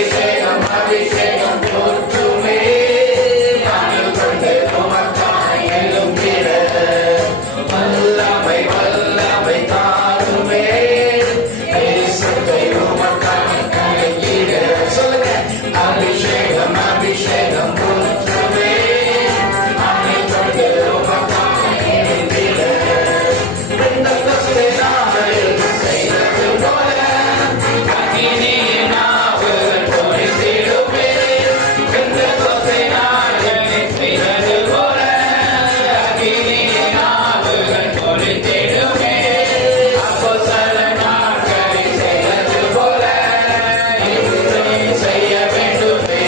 அபிஷேகம் அபிஷேகம் போற்றுமே வானில் கொண்டு உமக்காய் எழும்பிட வல்லமை வல்லமை தாருமே தேசத்தை உமக்காய் கலங்கிட சொல்லுங்க அபிஷேகம் அபிஷேகம் போற்றுமே வானில் கொண்டு உமக்காய் எழும்பிட பெந்தெக்கோஸ்தே நாளில் செய்தது போல அக்கினியின் நாவுகள் பொழிந்திடுமே பெந்தெக்கோஸ்தே நாளில் செய்தது போல அக்கினியின் நாவுகள் பொழிந்திடுமே அப்போஸ்தல நாட்களில் செய்தது போல இன்றும் செய்ய வேண்டுமே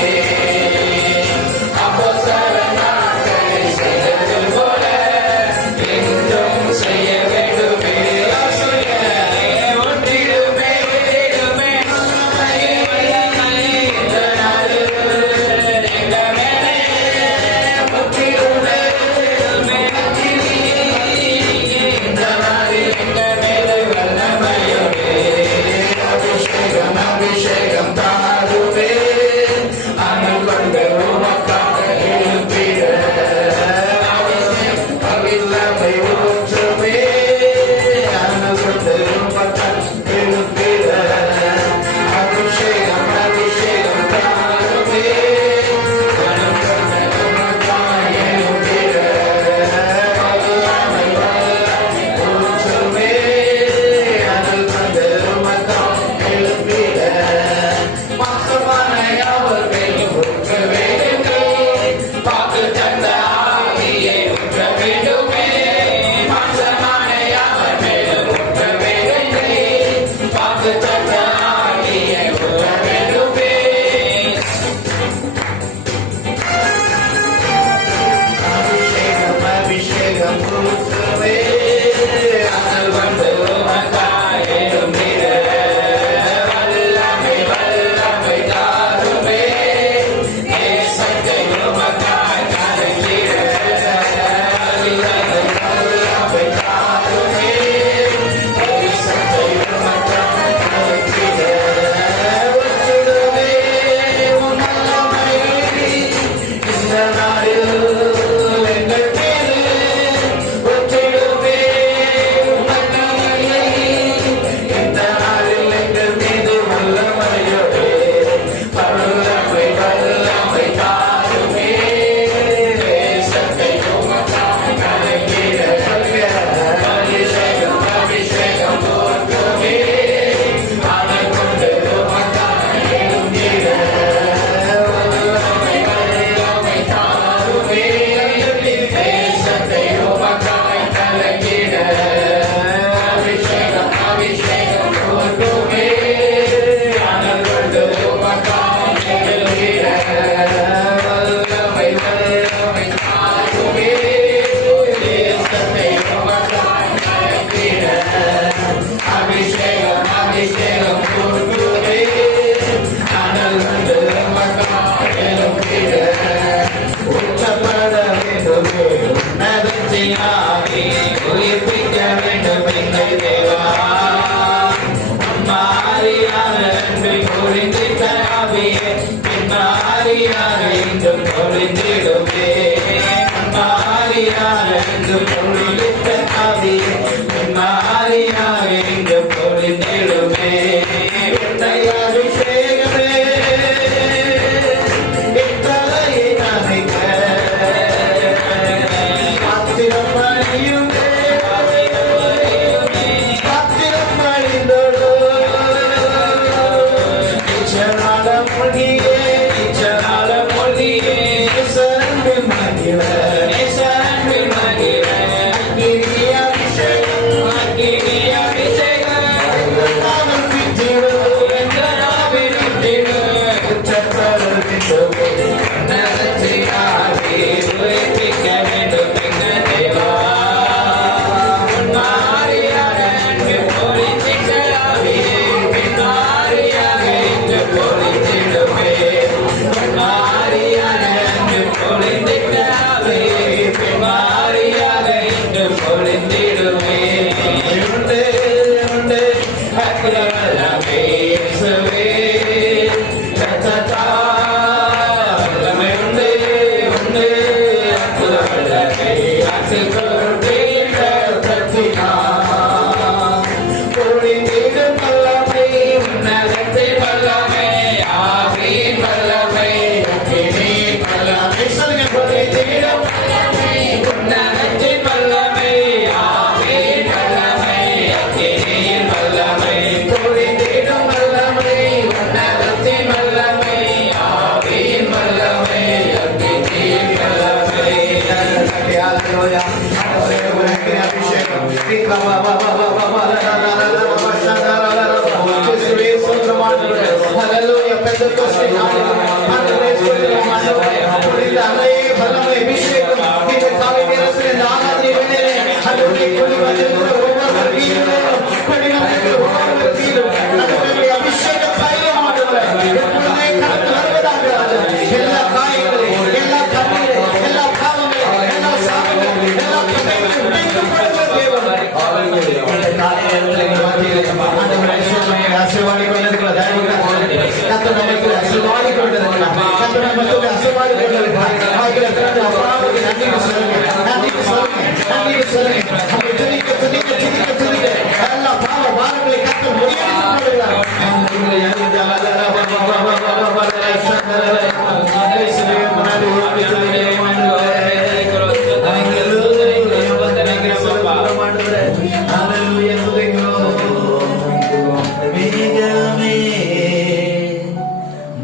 பெந்தெகோஸ்தே நாளிலே ஆண்டவரே சொல்லுகிறோம் ஆண்டவரே புரிந்த அலையே வல்லமை அபிஷேகம் இந்த காலை நேரத்தில் இந்த ஆராதனை வேளையிலே ஆண்டவரே கொடி வந்திருக்கிற ஒவ்வொரு வீரரும் கொடி வந்திருக்கிற ஒவ்வொரு வீரரும் ஆண்டவரே அபிஷேக தைலம் ஆண்டவரே எப்பொழுதே கடந்து வருவதாக எல்லா காயங்களையும் எல்லா கண்ணீரையும் எல்லா பாவங்களையும் எல்லா சாபங்களையும் எல்லா தடைகளையும் உடைக்கப்படுகிற தேவன் இந்த காலை நேரத்தில் எங்கள் மத்தியிலே ஆண்டவரே ஆசீர்வாதி கொண்டிருக்கிற தேவன் கர்த்தர் நமக்கு ஆசீர்வாதி கொண்டிருக்கிறார் கர்த்தர் நமக்கு ஆசீர்வாதி கொண்டிருக்கிறார் ஆகிய திறந்து அப்பாவுக்கு நன்றி சொல்லுங்க நன்றி சொல்லுங்க நம்ம துதிக்க துதிக்க துதிக்க துதிக்க எல்லா பாவ பாரங்களை கர்த்தர் முறியடித்து போடுகிறார்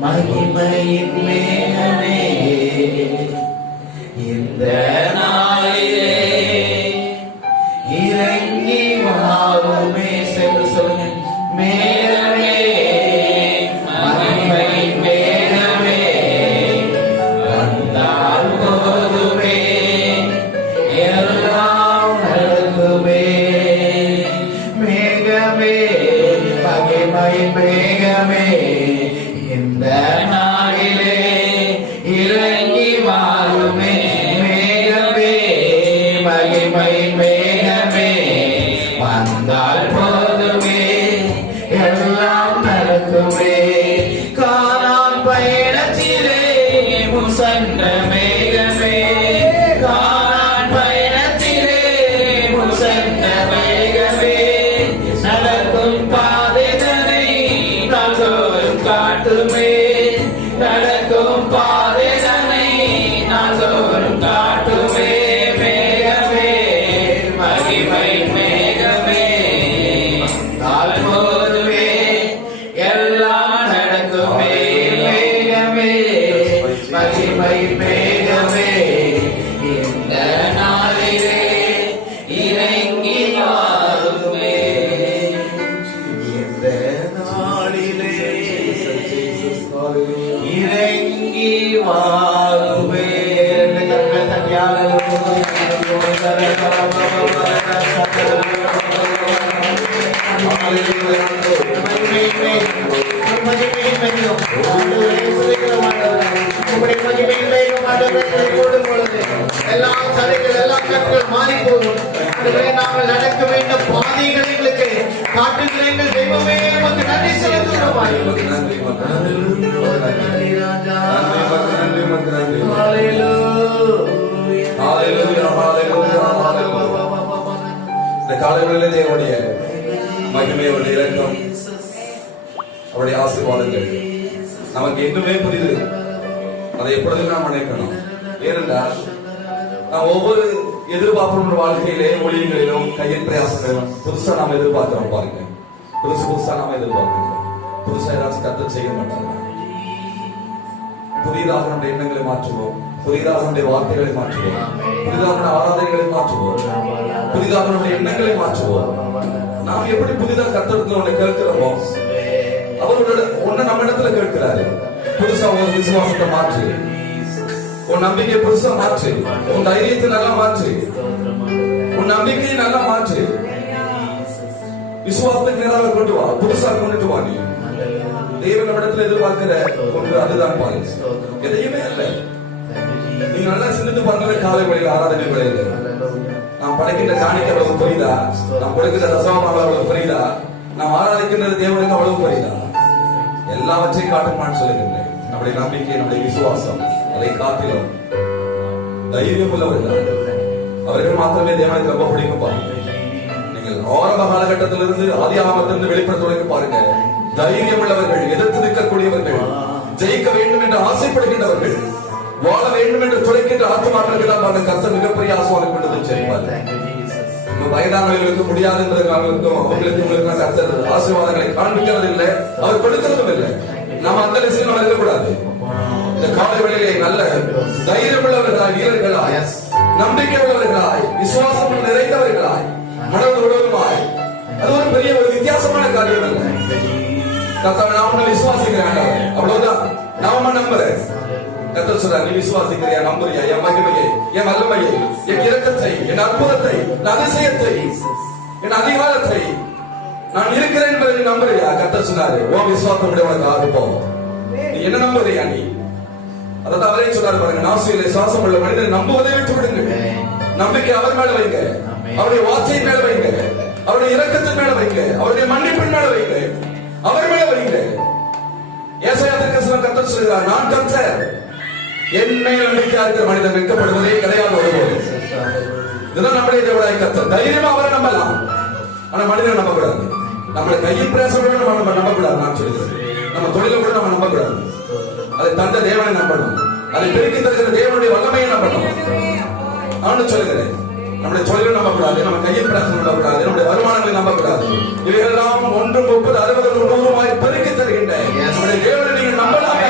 மகிமையின் மேகமே இந்த நாளிலே இறங்கி வாருமே சென்று சொல்லுங்க மேகமே மகிமையின் மேகமே வந்தால் போதுமே எல்லாம் நடக்குமே மேகமே மகிமையின் மேகமே இந்த நாளிலே இறங்கி வாருமே மேகமே மகிமை மேகமே வந்தால் போதுமே எல்லாம் நடக்குமே கானான் பயணத்திலே முசன்ற மேகமே கானான் பயணத்திலே முசன்ற மேகமே நடக்கும் பாதைதனை நாள்தோறும் காட்டுமே நடக்கும் பாதைதனை நாள்தோறும் காட்டுமே மேகமே மகிமை மேகமே நாள் போதுமே எல்லாம் நடக்குமே மேகமே மகிமை மேகமே இந்த நாளிலே இறங்கி வாருமே இந்த நாளிலே இறங்கி வாருமே எல்லா தடைகள் எல்லா கற்கள் மாறி போகும் நாங்கள் நடக்க வேண்டும் பாதைகள் எங்களுக்கு காட்டுகிறீர்கள் தெய்வமே நமக்கு நன்றி செலுத்துகிறோம் இந்த காலைகளிலே தேவனுடைய மகிமையுடைய இரக்கம் அவருடைய ஆசீர்வாதங்கள் நமக்கு இன்னுமே புரியுது. அதை எப்பொழுதும் நாம் நினைக்கணும். ஏனென்றால் நாம் ஒவ்வொரு எதிர்பார்ப்பும் வாழ்க்கையிலே ஊழியங்களிலும் கையின் பிரயாசங்களிலும் புதுசா நாம் எதிர்பார்க்கிறோம். பாருங்க, புதுசா நாம எதிர்பார்க்கிறோம். புதுசா ஏதாச்சும் கத்த செய்ய மாட்டாங்க. புதிதாக நம்முடைய எண்ணங்களை மாற்றுவோம், புதிதாக நம்முடைய வார்த்தைகளை மாற்றுவோம், புதிதாக நம்முடைய ஆராதனைகளை மாற்றுவோம், புதிதாக நம்முடைய எண்ணங்களை மாற்றுவோம். நாம் எப்படி புதிதாக கத்தெடுத்து ஒன்றை கேட்கிறோமோ அவரோட ஒன்ன நம்ம இடத்துல கேட்கிறாரு. புதுசா ஒரு விசுவாசத்தை மாற்று, உன் நம்பிக்கையை புதுசா மாற்று, உன் தைரியத்தை நல்லா மாற்று, உன் நம்பிக்கையை நல்லா மாற்று, விசுவாசத்துக்கு நேராக கொண்டு வா, புதுசா கொண்டுட்டு வா. நீ தேவன் நம்ம இடத்துல எதிர்பார்க்கிற ஒன்று அதுதான் பாருங்க, எதையுமே இல்லை. நீங்க நல்லா சிந்தித்து பாருங்க. காலை வழியில் ஆராதனை வழியில் நாம் படைக்கின்ற காணிக்கை அவ்வளவு புரியுதா? நாம் கொடுக்கிற ரசவமாக அவ்வளவு புரியுதா? நாம் ஆராதிக்கின்றது தேவனுக்கு அவ்வளவு புரியுதா? எல்லாவற்றையும் காட்டுமான்னு சொல்லுகின்றேன். நம்முடைய நம்பிக்கை, நம்முடைய விசுவாசம், அதை காட்டிலும் தைரியம் உள்ளவர்கள் அவர்கள் மாத்திரமே தேவனுக்கு ரொம்ப பிடிக்கும். பாருங்க, நீங்கள் ஆரம்ப காலகட்டத்திலிருந்து ஆதி ஆகமத்திலிருந்து வெளிப்பட தொடங்கி பாருங்க. தைரியம் உள்ளவர்கள், எதிர்த்து நிற்கக்கூடியவர்கள், ஜெயிக்க வேண்டும் என்று ஆசைப்படுகின்றவர்கள், வாழ வேண்டும் என்று துளைக்கின்ற ஆத்மாக்களுக்கு தான் பாருங்க கர்த்தர் மிகப்பெரிய ஆசீர்வாதம் கொண்டு செய்வார். வயதானவர்களுக்கு முடியாது என்றவர்களுக்கும் அவங்களுக்கு உங்களுக்கு கர்த்தர் ஆசீர்வாதங்களை காண்பிக்கிறது இல்லை, அவர் கொடுக்கிறதும் இல்லை. நாம் அந்த விஷயம் நம்ம இருக்கக்கூடாது. இந்த காலை வேளையிலே நல்ல தைரியம் உள்ளவர்களாய், வீரர்களாய், நம்பிக்கை உள்ளவர்களாய், விசுவாசம் நிறைந்தவர்களாய், மனது உடலுமாய், அது ஒரு பெரிய ஒரு வித்தியாசமான காரியம் அல்ல. கர்த்தர் நான் விசுவாசிக்கிறேன், அவ்வளவுதான். கர்த்தர் சொல்றார், நீ விசுவாசிக்கிறியா, நம்புறியா? என் மகிமையை, என் வல்லமையை, என் இரக்கத்தை, என் அற்புதத்தை, என் அதிசயத்தை, என் அதிகாரத்தை நான் இருக்கிறேன் என்பதை நீ நம்புறியா? கர்த்தர் சொன்னாரு, உன் விசுவாசம் விட உனக்கு ஆகுப்போம். நீ என்ன நம்புறியா? நீ அதாவது அவரே சொன்னாரு பாருங்க, நாசியிலே சுவாசம் உள்ள மனிதனை நம்புவதை விட்டு விடுங்க. நம்பிக்கை அவர் மேல வைங்க, அவருடைய வார்த்தையின் மேல வைங்க, அவருடைய இரக்கத்தின் மேல வைங்க, அவருடைய மன்னிப்பின் மேல வைங்க, அவர் மேல வைங்க. ஏசாயா தீர்க்கதரிசி கர்த்தர் சொல்கிறார், நான் கர்த்தர், என்னை நம்பிக்கையா இருக்கிற மனிதன் வெட்கப்படுவதே கிடையாது ஒருபோதும். இதுதான் நம்முடைய தேவனாகிய கர்த்தர். தைரியமா அவரை நம்பலாம், ஆனா மனிதனை நம்ப கூடாது. நம்மளை கையின் பிரயாசப்பட நம்ம நம்ப கூடாது. நான் சொல்கிறேன், நம்ம தொழிலை கூட நம்ம நம்ப கூடாது. அதை தந்த தேவனை நம்பணும், அதை பெருக்கி தருகிற தேவனுடைய வல்லமையை நம்பணும். நான் சொல்கிறேன், நம்முடைய தொழிலை நம்ப கூடாது, நம்ம கையின் பிரயாசம் நம்ப கூடாது, நம்முடைய வருமானங்களை நம்ப கூடாது. இவையெல்லாம் 1, 30, 60, 100 பெருக்கி தருகின்ற நம்முடைய தேவனை நீங்கள் நம்பலாம்.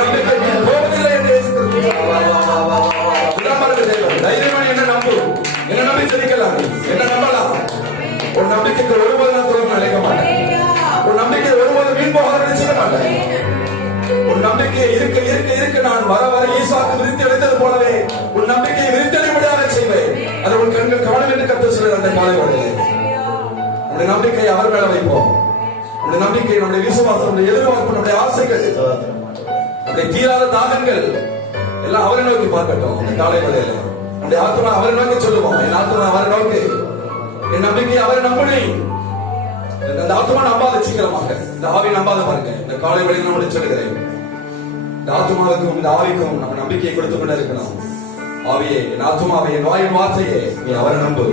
நம்பிக்கை போவதில்லை என்று தைரியமான என்ன நம்பு, என்ன நம்பி தெரிவிக்கலாம், என்ன நம்பலாம். ஒரு நம்பிக்கைக்கு ஒருபோது நான் துறவு நினைக்க மாட்டேன். ஒரு நம்பிக்கை ஒருபோது வீண் போகாத செய்ய மாட்டேன். ஒரு நம்பிக்கை இருக்க இருக்க இருக்க நான் வர வர ஈசாக்கு விரித்து அடைந்தது போலவே உன் நம்பிக்கையை விரித்தடைபடியாக செய்வேன். அது உன் கண்கள் கவனம் என்று கர்த்தர் சொல்கிறார். அந்த காலை வேளையிலே நம்முடைய நம்பிக்கையை அவர் மேல வைப்போம். நம்முடைய நம்பிக்கை, நம்முடைய விசுவாசம், நம்முடைய எதிர்பார்ப்பு, நம்முடைய ஆசைகள், நம்முடைய தீராத தாகங்கள் எல்லாம் அவரை நோக்கி பார்க்கட்டும். அந்த காலை வேளையில நம்முடைய ஆத்மா அவரை நோக்கி சொல்லுவோம், என் ஆத்மா அவரை நோக்கி, என் நம்பிக்கை அவரை நம்புனி. இந்த ஆத்மா நம்பாத சீக்கிரமாக, இந்த ஆவி நம்பாத பாருங்க. இந்த காலை வேளையில நான் சொல்லுகிறேன், இந்த ஆத்மாவுக்கும் இந்த ஆவிக்கும் நம்ம நம்பிக்கையை கொடுத்து கொண்டே இருக்கணும். ஆவியே, என் ஆத்மாவே, என் வாயின் வார்த்தையே, நீ அவரை நம்பு.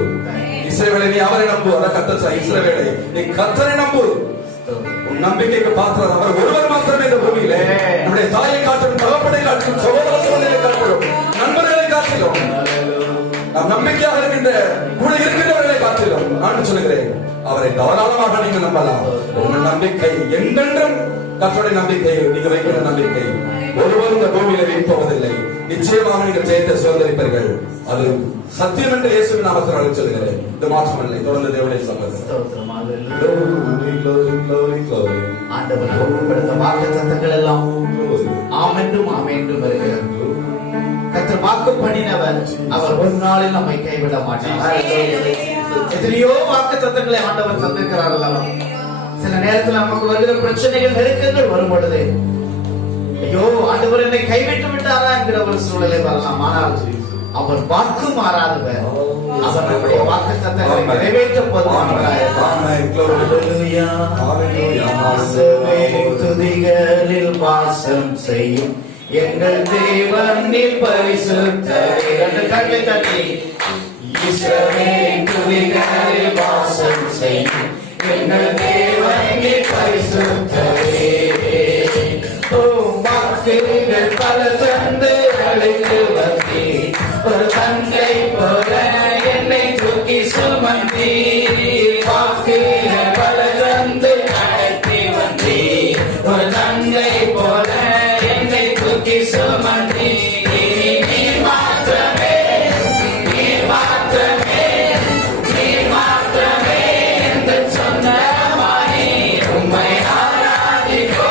இஸ்ரவேலை நீ அவரை நம்பு. அத கர்த்தர், இஸ்ரவேலை நீ கர்த்தரை நம்பு. உன் நம்பிக்கைக்கு பாத்திரம் அவர் ஒருவர் மாத்திரமே இந்த பூமியிலே. நம்முடைய தாயை காட்டிலும், தகப்பனை காட்டிலும், சகோதர சகோதரிகளை காட்டிலும், நண்பர்களை காட்டிலும், நாம் நம்பிக்கையாக இருக்கின்ற கூட இருக்கின்றவர்களை காட்டிலும் நான் சொல்லுகிறேன், அவரை தாராளமாக நீங்கள் நம்பலாம். உங்கள் நம்பிக்கை என்றென்றும் கர்த்தருடைய நம்பிக்கை, நீங்க வைக்கிற நம்பிக்கை ஒருவரும் இந்த பூமியில வீழ்ப்போவதில்லை. நிச்சயமாக நீங்கள் ஜெயத்தை சுதந்திரிப்பீர்கள். அது சத்தியம் என்று இயேசுவின் நாமத்தினால் சொல்கிறேன். இது மாற்றமில்லை. தொடர்ந்து தேவனுடைய சம்பந்தம் ஆண்டவர் கொடுத்த வாக்குத்தத்தங்கள் எல்லாம் ஆமென்றும் ஆமென்றும் வருகிறது. கர்த்தர் வாக்கு பண்ணினவர், அவர் ஒரு நாளில் நம்மை கைவிட மாட்டார். எத்தனையோ வாக்குத்தத்தங்களை ஆண்டவர் தந்திருக்கிறார் அல்லவா? சில நேரத்தில் நமக்கு வருகிற பிரச்சனைகள், நெருக்கங்கள் வரும் பொழுது ஐயோ ஆண்டவர் என்னை கைவிட்டு விட்டாரா என்கிற ஒரு சூழலை வரலாம். ஆனால் அவர் வாக்கு மாறாதவர். அவர் நம்முடைய வாக்குத்தத்தங்களை நிறைவேற்ற துதிகளில் வாசம் செய்யும் எங்கள் தேவனில் பரிசுத்தரே. கண்களை தட்டி, இஸ்ரவேலின் துதிகளில் வாசம் செய்யும் எங்கள் தேவனில் பரிசுத்தரே. வாக்குகள் பல தந்து அழைத்து வந்தே, ஒரு தங்கை போல என்னை தூக்கி சுமந்தே. வாக்குகள் பல தந்து அழைத்து வந்தே, ஒரு தங்கை போல என்னை தூக்கி சுமந்தே. நீர் மாத்திரமே, நீர் மாத்திரமே, நீர் மாத்திரமே எந்த சொந்தமானே. உம்மை ஆராதிப்போ,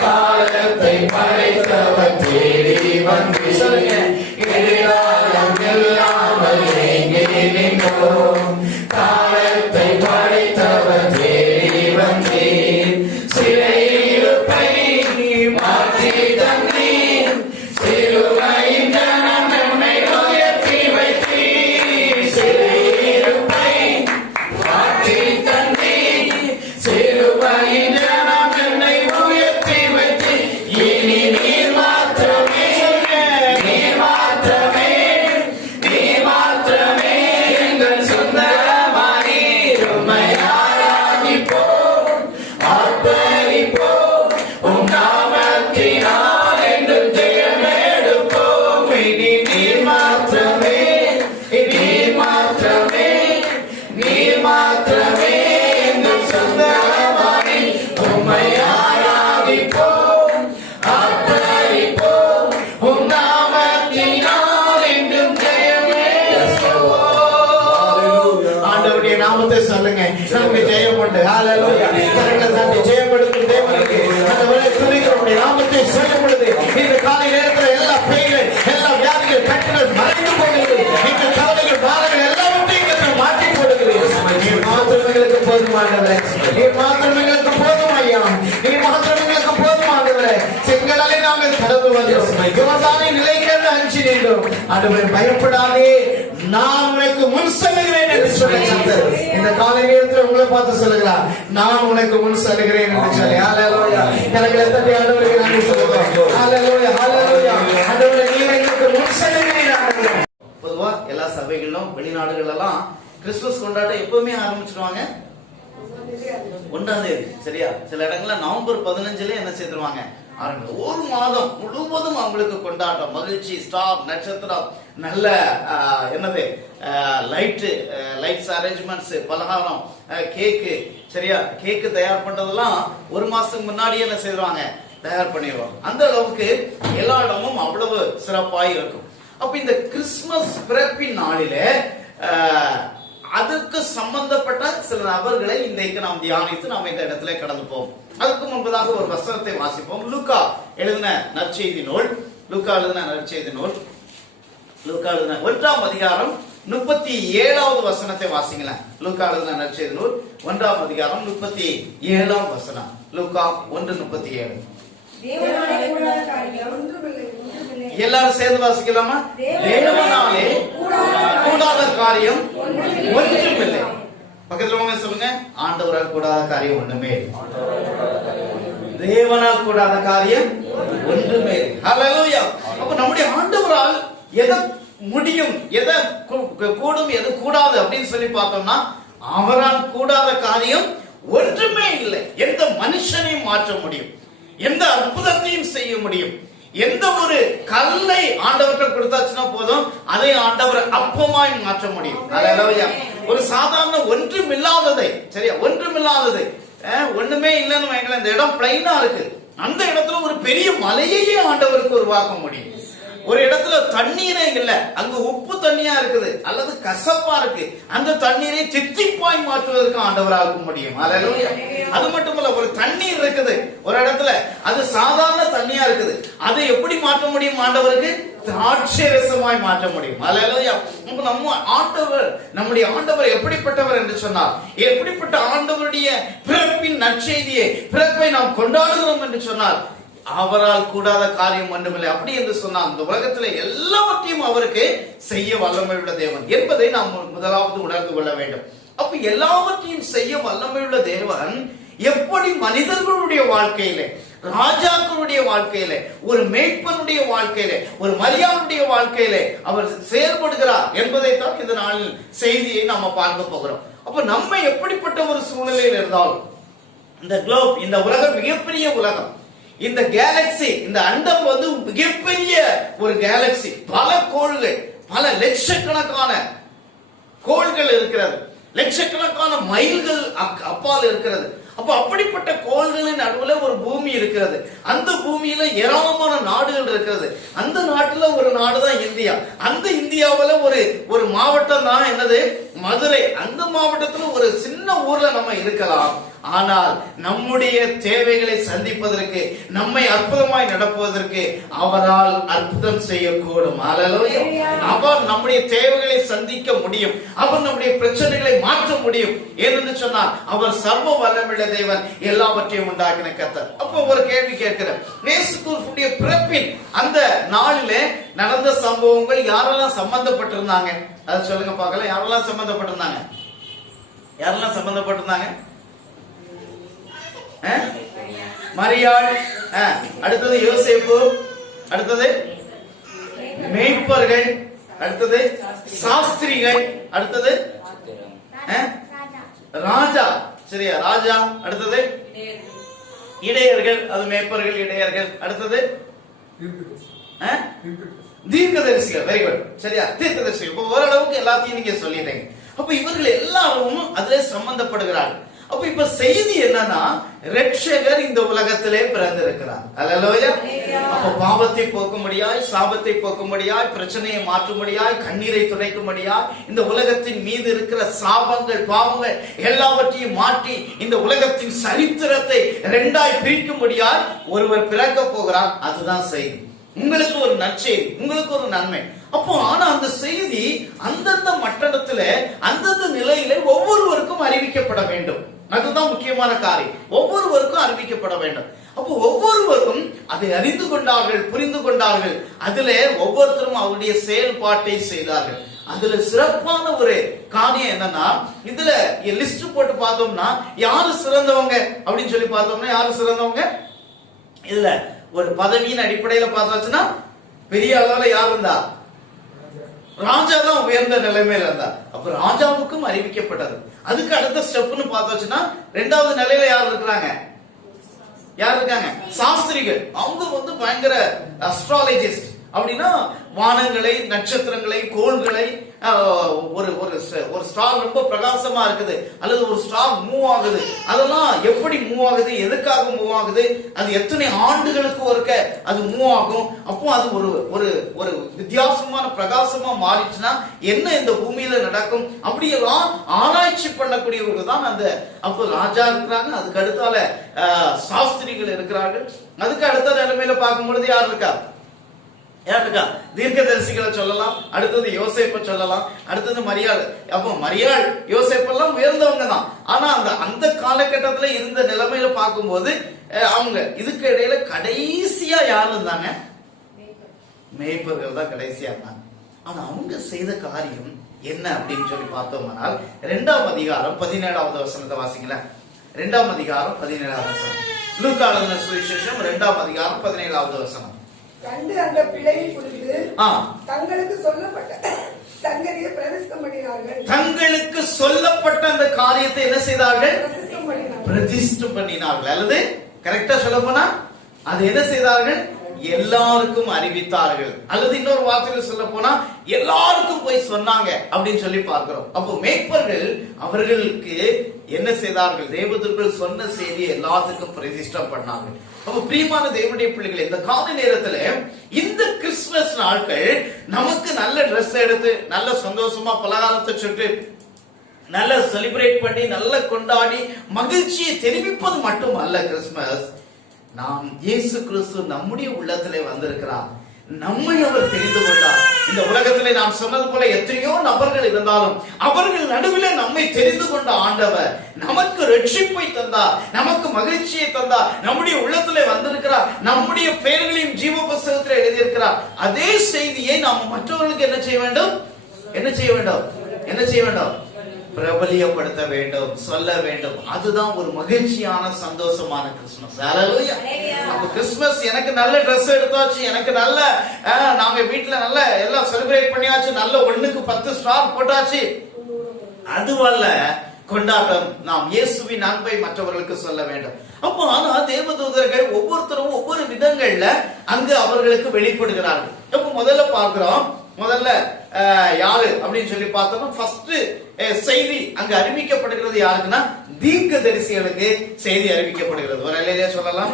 காலத்தை படைத்தவன் தேடி வந்து சொல்லுங்க. எதிர்காலம் இல்லாமல் எங்கே நின்றோம், காலத்தை படைத்தவன் தேடி வந்தேன். சிறையிருப்பை மாற்றி தந்தீர், சிலுவையின் ஜனம் நம்மை உயர்த்தி வைத்தீர். சிறையிருப்பை மாற்றி தந்தீர், சிலுவையின் ஜனம் என்னை உயர்த்தி வைத்தீர். இனி நீர் மாத்திரமே, நீர் மாத்திரமே, நீர் மாத்திரமே எங்கள் சொந்தமானீர். உம்மை ஆராதிப்போம், ஆர்ப்பரிப்போம், உம் நாமத்தினால் ஹalleluya. கரங்களை தட்டி ஜெயம் கொடுக்கும் தேவனுக்கு ஆண்டவரே துதிக்கிறோம். நாமத்தை சொல்லும் பொழுது இந்த காலை நேரத்தில் எல்லா பேய்கள், எல்லா வியாதிகள், கட்டுகள் மறைந்து போகிறது. இந்த கவலைகள், பாரங்கள் எல்லாவற்றையும் கர்த்தர் மாற்றி போடுகிறீர். நீர் மாத்திரம் எங்களுக்கு போதுமானவரே, நீர் மாத்திரம் எங்களுக்கு போதும் ஐயா, நீர் மாத்திரம் எங்களுக்கு போதுமானவரே. செங்கடலை நாங்கள் கடந்து வந்தோம், யோர்தானை நிலைக்கென்று அஞ்சி நின்றோம். ஆண்டவரே பயப்படாதே, நான் உனக்கு முன் செல்லுகிறேன் என்று சொன்ன கர்த்தர் இந்த காலை நேரத்தில் உங்களை பார்த்து சொல்லுகிறார், நான் உனக்கு முன் செல்லுகிறேன் என்று சொல்லி. ஹalleluya. கரங்களை தட்டி ஆண்டவருக்கு நன்றி சொல்லுவோம். ஹalleluya, ஹalleluya. ஆண்டவரே நீர் எங்களுக்கு முன் செல்லுகிறீர் ஆண்டவரே. பொதுவா எல்லா சபைகளிலும் வெளிநாடுகள் எல்லாம் கிறிஸ்துமஸ் கொண்டாட்டம் எப்பவுமே ஆரம்பிச்சிருவாங்க 1ஆம் தேதி. சரியா? சில இடங்கள்ல நவம்பர் 15 என்ன செய்திருவாங்க, ஒரு மாதம் முழுவதும் அவங்களுக்கு கொண்டாட்டம், மகிழ்ச்சி, ஸ்டார், நட்சத்திரம், நல்ல என்னது லைட்ஸ் அரேஞ்ச்மெண்ட்ஸ், பலகாரம், கேக்கு. சரியா? கேக்கு தயார் பண்றதெல்லாம் ஒரு மாசத்துக்கு முன்னாடியே என்ன செய்வாங்க, தயார் பண்ணிடுவாங்க. அந்த அளவுக்கு எல்லா இடமும் அவ்வளவு சிறப்பாய் இருக்கும். அப்ப இந்த கிறிஸ்துமஸ் பிறப்பின் நாளிலே அதுக்கு சம்பந்தப்பட்ட சில நபர்களை இன்றைக்கு நாம் தியானித்து நாம் இந்த இடத்துல கடந்து போவோம். அதுக்கு முன்பதாக ஒரு வசனத்தை வாசிப்போம். லூக்கா எழுதின நற்செய்தி நூல், லூக்கா எழுதின 1ஆம் அதிகாரம் 37வது வசனத்தை வாசிங்களேன். லூக்கா எழுதின நற்செய்தி நூல் 1ஆம் அதிகாரம் 37ஆம் வசனம். லூக்கா 1:37. எல்லாரும் சேர்ந்து வாசிக்கலாமா? தேவனாலே கூடாத காரியம் ஒன்றுமில்லை. பக்கத்துல சொல்லுங்க, ஆண்டவரால் கூடாத காரியம் ஒண்ணுமே இல்லை. தேவனால் கூடாத காரியம் ஒன்றுமே இல்லை. ஹல்லேலூயா. அப்ப நம்முடைய ஆண்டவரால் எதை முடியும், எதை கூடும், எது கூடாது அப்படின்னு சொல்லி பார்த்தோம்னா, அவரால் கூடாத காரியம் ஒன்றுமே இல்லை. எந்த மனுஷனையும் மாற்ற முடியும், எந்த அற்புதத்தையும் செய்ய முடியும். எந்த ஒரு கல்லை ஆண்டவர்கிட்ட கொடுத்தாச்சுன்னா போதும், அதை ஆண்டவர் அப்பமாய் மாற்ற முடியும். ஹல்லேலூயா. ஒரு சாதாரண ஒன்றுமில்லாததை, சரியா, ஒன்றுமில்லாதது, ஒண்ணுமே இல்லைன்னு வைங்களேன், இந்த இடம் பிளைனா இருக்கு, அந்த இடத்துல ஒரு பெரிய மலையையே ஆண்டவருக்கு உருவாக்க முடியும். ஒரு இடத்துல தண்ணீரே இல்ல, அங்க உப்பு தண்ணியா இருக்குது அல்லது கசப்பா இருக்கு, அந்த தண்ணீரை தித்திப்பாய் மாற்றுவதற்கு ஆண்டவராக முடியும். ஹல்லேலூயா. அது மட்டுமல்ல, ஒரு தண்ணீர் இருக்குது ஒரு இடத்துல, அது சாதாரண தண்ணியா இருக்குது, அதை எப்படி மாற்ற முடியும் ஆண்டவருக்கு? திராட்சை ரசமாய் மாற்ற முடியும். ஹல்லேலூயா. நம்ம ஆண்டவர், நம்முடைய ஆண்டவர் எப்படிப்பட்டவர் என்று சொன்னார், எப்படிப்பட்ட ஆண்டவருடைய பிறப்பின் நற்செய்தியை, பிறப்பை நாம் கொண்டாடுகிறோம் என்று சொன்னார், அவரால் கூடாத காரியம் ஒன்றுமில்லை. அப்படி என்று சொன்னால் இந்த உலகத்தில் எல்லாவற்றையும் அவருக்கு செய்ய வல்லமையுள்ள தேவன் என்பதை நாம் முதலாவது உணர்ந்து கொள்ள வேண்டும். அப்ப எல்லாவற்றையும் செய்ய வல்லமையுள்ள தேவன் எப்படி மனிதர்களுடைய வாழ்க்கையிலே, ராஜாக்களுடைய வாழ்க்கையிலே, ஒரு மேய்ப்பனுடைய வாழ்க்கையிலே, ஒரு மரியாளுடைய வாழ்க்கையிலே அவர் செயல்படுகிறார் என்பதைத்தான் இந்த நாளில் செய்தியை நாம பார்க்க போகிறோம். அப்ப நம்ம எப்படிப்பட்ட ஒரு சூழ்நிலையில் இருந்தாலும், இந்த குளோப், இந்த உலகம் மிகப்பெரிய உலகம், இந்த கேலக்சி, இந்த அண்டம் மிகப்பெரிய ஒரு கேலக்சி, பல கோள்கள், பல லட்சக்கணக்கான கோள்கள் இருக்கிறது, லட்சக்கணக்கான மைல்கள் அப்பால் இருக்கிறது. அப்ப அப்படிப்பட்ட கோள்களின் நடுவுல ஒரு பூமி இருக்கிறது, அந்த பூமியில ஏராளமான நாடுகள் இருக்கிறது. அந்த நாட்டுல ஒரு நாடுதான் இந்தியா. அந்த இந்தியாவுல ஒரு மாவட்டம் தான் என்னது, மதுரை. அந்த மாவட்டத்துல ஒரு சின்ன ஊர்ல நம்ம இருக்கலாம், ஆனால் நம்முடைய தேவைகளை சந்திப்பதற்கு, நம்மை அற்புதமாய் நடப்பதற்கு அவரால் அற்புதம் செய்யக்கூடும். ஹல்லேலூயா. அவர் நம்முடைய தேவைகளை சந்திக்க முடியும், அவர் நம்முடைய பிரச்சனைகளை மாற்ற முடியும். ஏனென்று சொன்னால் அவர் சர்வ வல்லமையுள்ள தேவன், எல்லாவற்றையும் உண்டாக்கின கர்த்தர். அப்போ ஒரு கேள்வி கேட்கிறேன், இயேசு கிறிஸ்துவின் பிறப்பின் அந்த நாளிலே நடந்த சம்பவங்கள் யாரெல்லாம் சம்பந்தப்பட்டிருந்தாங்க? அதை சொல்லுங்க பார்க்கலாம். யாரெல்லாம் சம்பந்தப்பட்டிருந்தாங்க? யாரெல்லாம் சம்பந்தப்பட்டிருந்தாங்க? மரியாள், அடுத்தது யோசேப்பு, அடுத்தது மேய்ப்பர்கள், அடுத்தது சாஸ்திரிகள், அடுத்தது ராஜா. சரியா? ராஜா, அடுத்தது இடையர்கள், அது மேய்ப்பர்கள், இடையர்கள், அடுத்தது தீர்க்கதரிசிகள். Very good. சரியா? தீர்க்கதரிசிகள். இப்போ ஓரளவுக்கு எல்லாத்தையும் நீங்க சொல்லிட்டீங்க. அப்ப இவர்கள் எல்லாரும் அதிலே சம்பந்தப்படுகிறார்கள். அப்ப இப்ப செய்தி என்னன்னா, ரட்சகர் இந்த உலகத்திலே பிறந்திருக்கிறார். அல்லேலூயா. அப்ப பாவத்தை போக்கும்படியாய், சாபத்தை போக்கும்படியாய், பிரச்சனையை மாற்றும்படியாய், கண்ணீரை துடைக்கும்படியாய், இந்த உலகத்தின் மீது இருக்கிற சாபங்கள், பாவங்கள் எல்லாவற்றையும் மாற்றி இந்த உலகத்தின் சரித்திரத்தை இரண்டாய் பிரிக்கும்படியாய் ஒருவர் பிறக்க போகிறார். அதுதான் செய்தி. உங்களுக்கு ஒரு நற்செய்தி, உங்களுக்கு ஒரு நன்மை. அப்போ ஆனா அந்த செய்தி அந்தந்த மட்டத்துல, அந்தந்த நிலையில ஒவ்வொருவருக்கும் அறிவிக்கப்பட வேண்டும். அதுதான் முக்கியமான காரியம். ஒவ்வொருவருக்கும் அறிவிக்கப்பட வேண்டும். அப்போ ஒவ்வொருவரும் அதை அறிந்து கொண்டார்கள், புரிந்து கொண்டார்கள். அதுல ஒவ்வொருத்தரும் அவருடைய செயல்பாட்டை செய்தார்கள். அதுல சிறப்பான ஒரு காரியம் என்னன்னா, இதுல லிஸ்ட் போட்டு பார்த்தோம்னா யாரு சிறந்தவங்க அப்படின்னு சொல்லி பார்த்தோம்னா, யாரு சிறந்தவங்க? இதுல ஒரு பதவியின் அடிப்படையில பார்த்தாச்சுன்னா பெரிய அளவுல யார் இருந்தா? ராஜா தான் உயர்ந்த நிலைமையில இருந்தா. அப்ப ராஜாவுக்கும் அறிவிக்கப்பட்டது. அதுக்கு அடுத்த ஸ்டெப்னு பார்த்தாச்சுன்னா இரண்டாவது நிலையில யார் இருக்கிறாங்க? யார் இருக்காங்க? சாஸ்திரிகள். அவங்க பயங்கர அஸ்ட்ராலஜிஸ்ட். அப்படின்னா வானங்களை, நட்சத்திரங்களை, கோள்களை, ஒரு ஸ்டார் ரொம்ப பிரகாசமா இருக்குது அல்லது ஒரு ஸ்டார் மூவ் ஆகுது, அதெல்லாம் எப்படி மூவ் ஆகுது, எதுக்காக மூவ் ஆகுது, அது எத்தனை ஆண்டுகளுக்கு ஒருக்க அது மூவ் ஆகும், அப்போ அது ஒரு வித்தியாசமான பிரகாசமா மாறிச்சுன்னா என்ன இந்த பூமியில நடக்கும், அப்படியெல்லாம் ஆராய்ச்சி பண்ணக்கூடியவர்கள் தான் அந்த. அப்போ ராஜா இருக்கிறாங்க, அதுக்கு அடுத்தால சாஸ்திரிகள் இருக்கிறார்கள். அதுக்கு அடுத்த நிலைமையில பார்க்கும் பொழுது யார் இருக்கா? தீர்க்கதரிசிகளை சொல்லலாம். அடுத்தது யோசேப்பை சொல்லலாம். அடுத்தது மரியாள். அப்போ மரியாள், யோசேப்பெல்லாம் உயர்ந்தவங்க தான். ஆனா அந்த காலகட்டத்துல இருந்த நிலைமையில பார்க்கும்போது அவங்க இதுக்கு இடையில கடைசியா யார் இருந்தாங்க? மேய்ப்பர்கள் தான் கடைசியா இருந்தாங்க. ஆனா அவங்க செய்த காரியம் என்ன அப்படின்னு சொல்லி பார்த்தோம்னால், 2ஆம் அதிகாரம் 17வது வசனத்தை வாசிங்களேன். 2ஆம் அதிகாரம் 17வது வசனம். லூக்கா எழுதின சுவிசேஷம் 2ஆம் அதிகாரம் 17வது வசனம். கண்டு அந்த பிழையை குறித்து தங்களுக்கு சொல்லப்பட்ட சங்கதியை பிரதிஷ்டம் பண்ணினார்கள். தங்களுக்கு சொல்லப்பட்ட அந்த காரியத்தை என்ன செய்தார்கள்? பிரதிஷ்டம் பண்ணினார்கள். அல்லது கரெக்டா சொல்ல போனா அது என்ன செய்தார்கள்? எல்லாருக்கும் அறிவித்தார்கள். அல்லது இன்னொரு வார்த்தையில சொல்ல போனா எல்லாருக்கும் போய் சொன்னாங்க அப்படின்னு சொல்லி பார்க்கிறோம். அப்போ மேய்ப்பர்கள் அவர்களுக்கு என்ன செய்தார்கள்? தேவதூதர்கள் சொன்ன செய்தியை எல்லாத்துக்கும் பிரதிஷ்டம் பண்ணார்கள். அப்ப பிரியமான தேவனுடைய பிள்ளைகள், இந்த காலை நேரத்துல இந்த கிறிஸ்துமஸ் நாட்கள் நமக்கு நல்ல ட்ரெஸ் எடுத்து, நல்ல சந்தோஷமா பலகாரத்தை சுட்டு, நல்ல செலிப்ரேட் பண்ணி, நல்ல கொண்டாடி மகிழ்ச்சியை தெரிவிப்பது மட்டும் அல்ல கிறிஸ்துமஸ். நாம் இயேசு கிறிஸ்து நம்முடைய உள்ளத்திலே வந்திருக்கிறார். நம்மை அவர் தெரிந்து கொண்டார். இந்த உலகத்திலே நாம் சொன்னது போல எத்தனையோ நபர்கள் இருந்தாலும் அவர்கள் நடுவிலே நம்மை தெரிந்து கொண்ட ஆண்டவர் நமக்கு ரட்சிப்பை தந்தார், நமக்கு மகிழ்ச்சியை தந்தார், நம்முடைய உள்ளத்திலே வந்திருக்கிறார், நம்முடைய பெயர்களையும் ஜீவ புத்தகத்தில் எழுதியிருக்கிறார். அதே செய்தியை நாம் மற்றவர்களுக்கு என்ன செய்ய வேண்டும்? என்ன செய்ய வேண்டும்? என்ன செய்ய வேண்டும்? பிரபலியப்படுத்த வேண்டும், சொல்ல வேண்டும். அதுதான் ஒரு மகிழ்ச்சியான சந்தோஷமான கிறிஸ்துமஸ். ஹல்லேலூயா. அப்ப கிறிஸ்துமஸ் எனக்கு நல்ல ட்ரெஸ் எடுத்தாச்சு, எனக்கு நல்ல நாங்க வீட்டுல நல்ல எல்லாம் செலிப்ரேட் பண்ணியாச்சு, நல்ல 1க்கு 10 ஸ்டார் போட்டாச்சு, அதுவல்ல கொண்டாட்டம். நாம் இயேசுவின் அன்பை மற்றவர்களுக்கு சொல்ல வேண்டும். அப்போ ஆனா தேவதூதர்கள் ஒவ்வொருத்தரும் ஒவ்வொரு விதங்கள்ல அங்கு அவர்களுக்கு வெளிப்படுகிறார்கள். அப்ப முதல்ல பார்க்கிறோம், முதல்ல யாரு அப்படின்னு சொல்லி பார்த்தோம்னா, ஃபர்ஸ்ட் செய்தி அங்கு அறிவிக்கப்படுகிறது யாருக்குன்னா தீர்க்கதரிசிகளுக்கு செய்தி அறிவிக்கப்படுகிறது. ஒரு அல்லேலூயா சொல்லலாம்.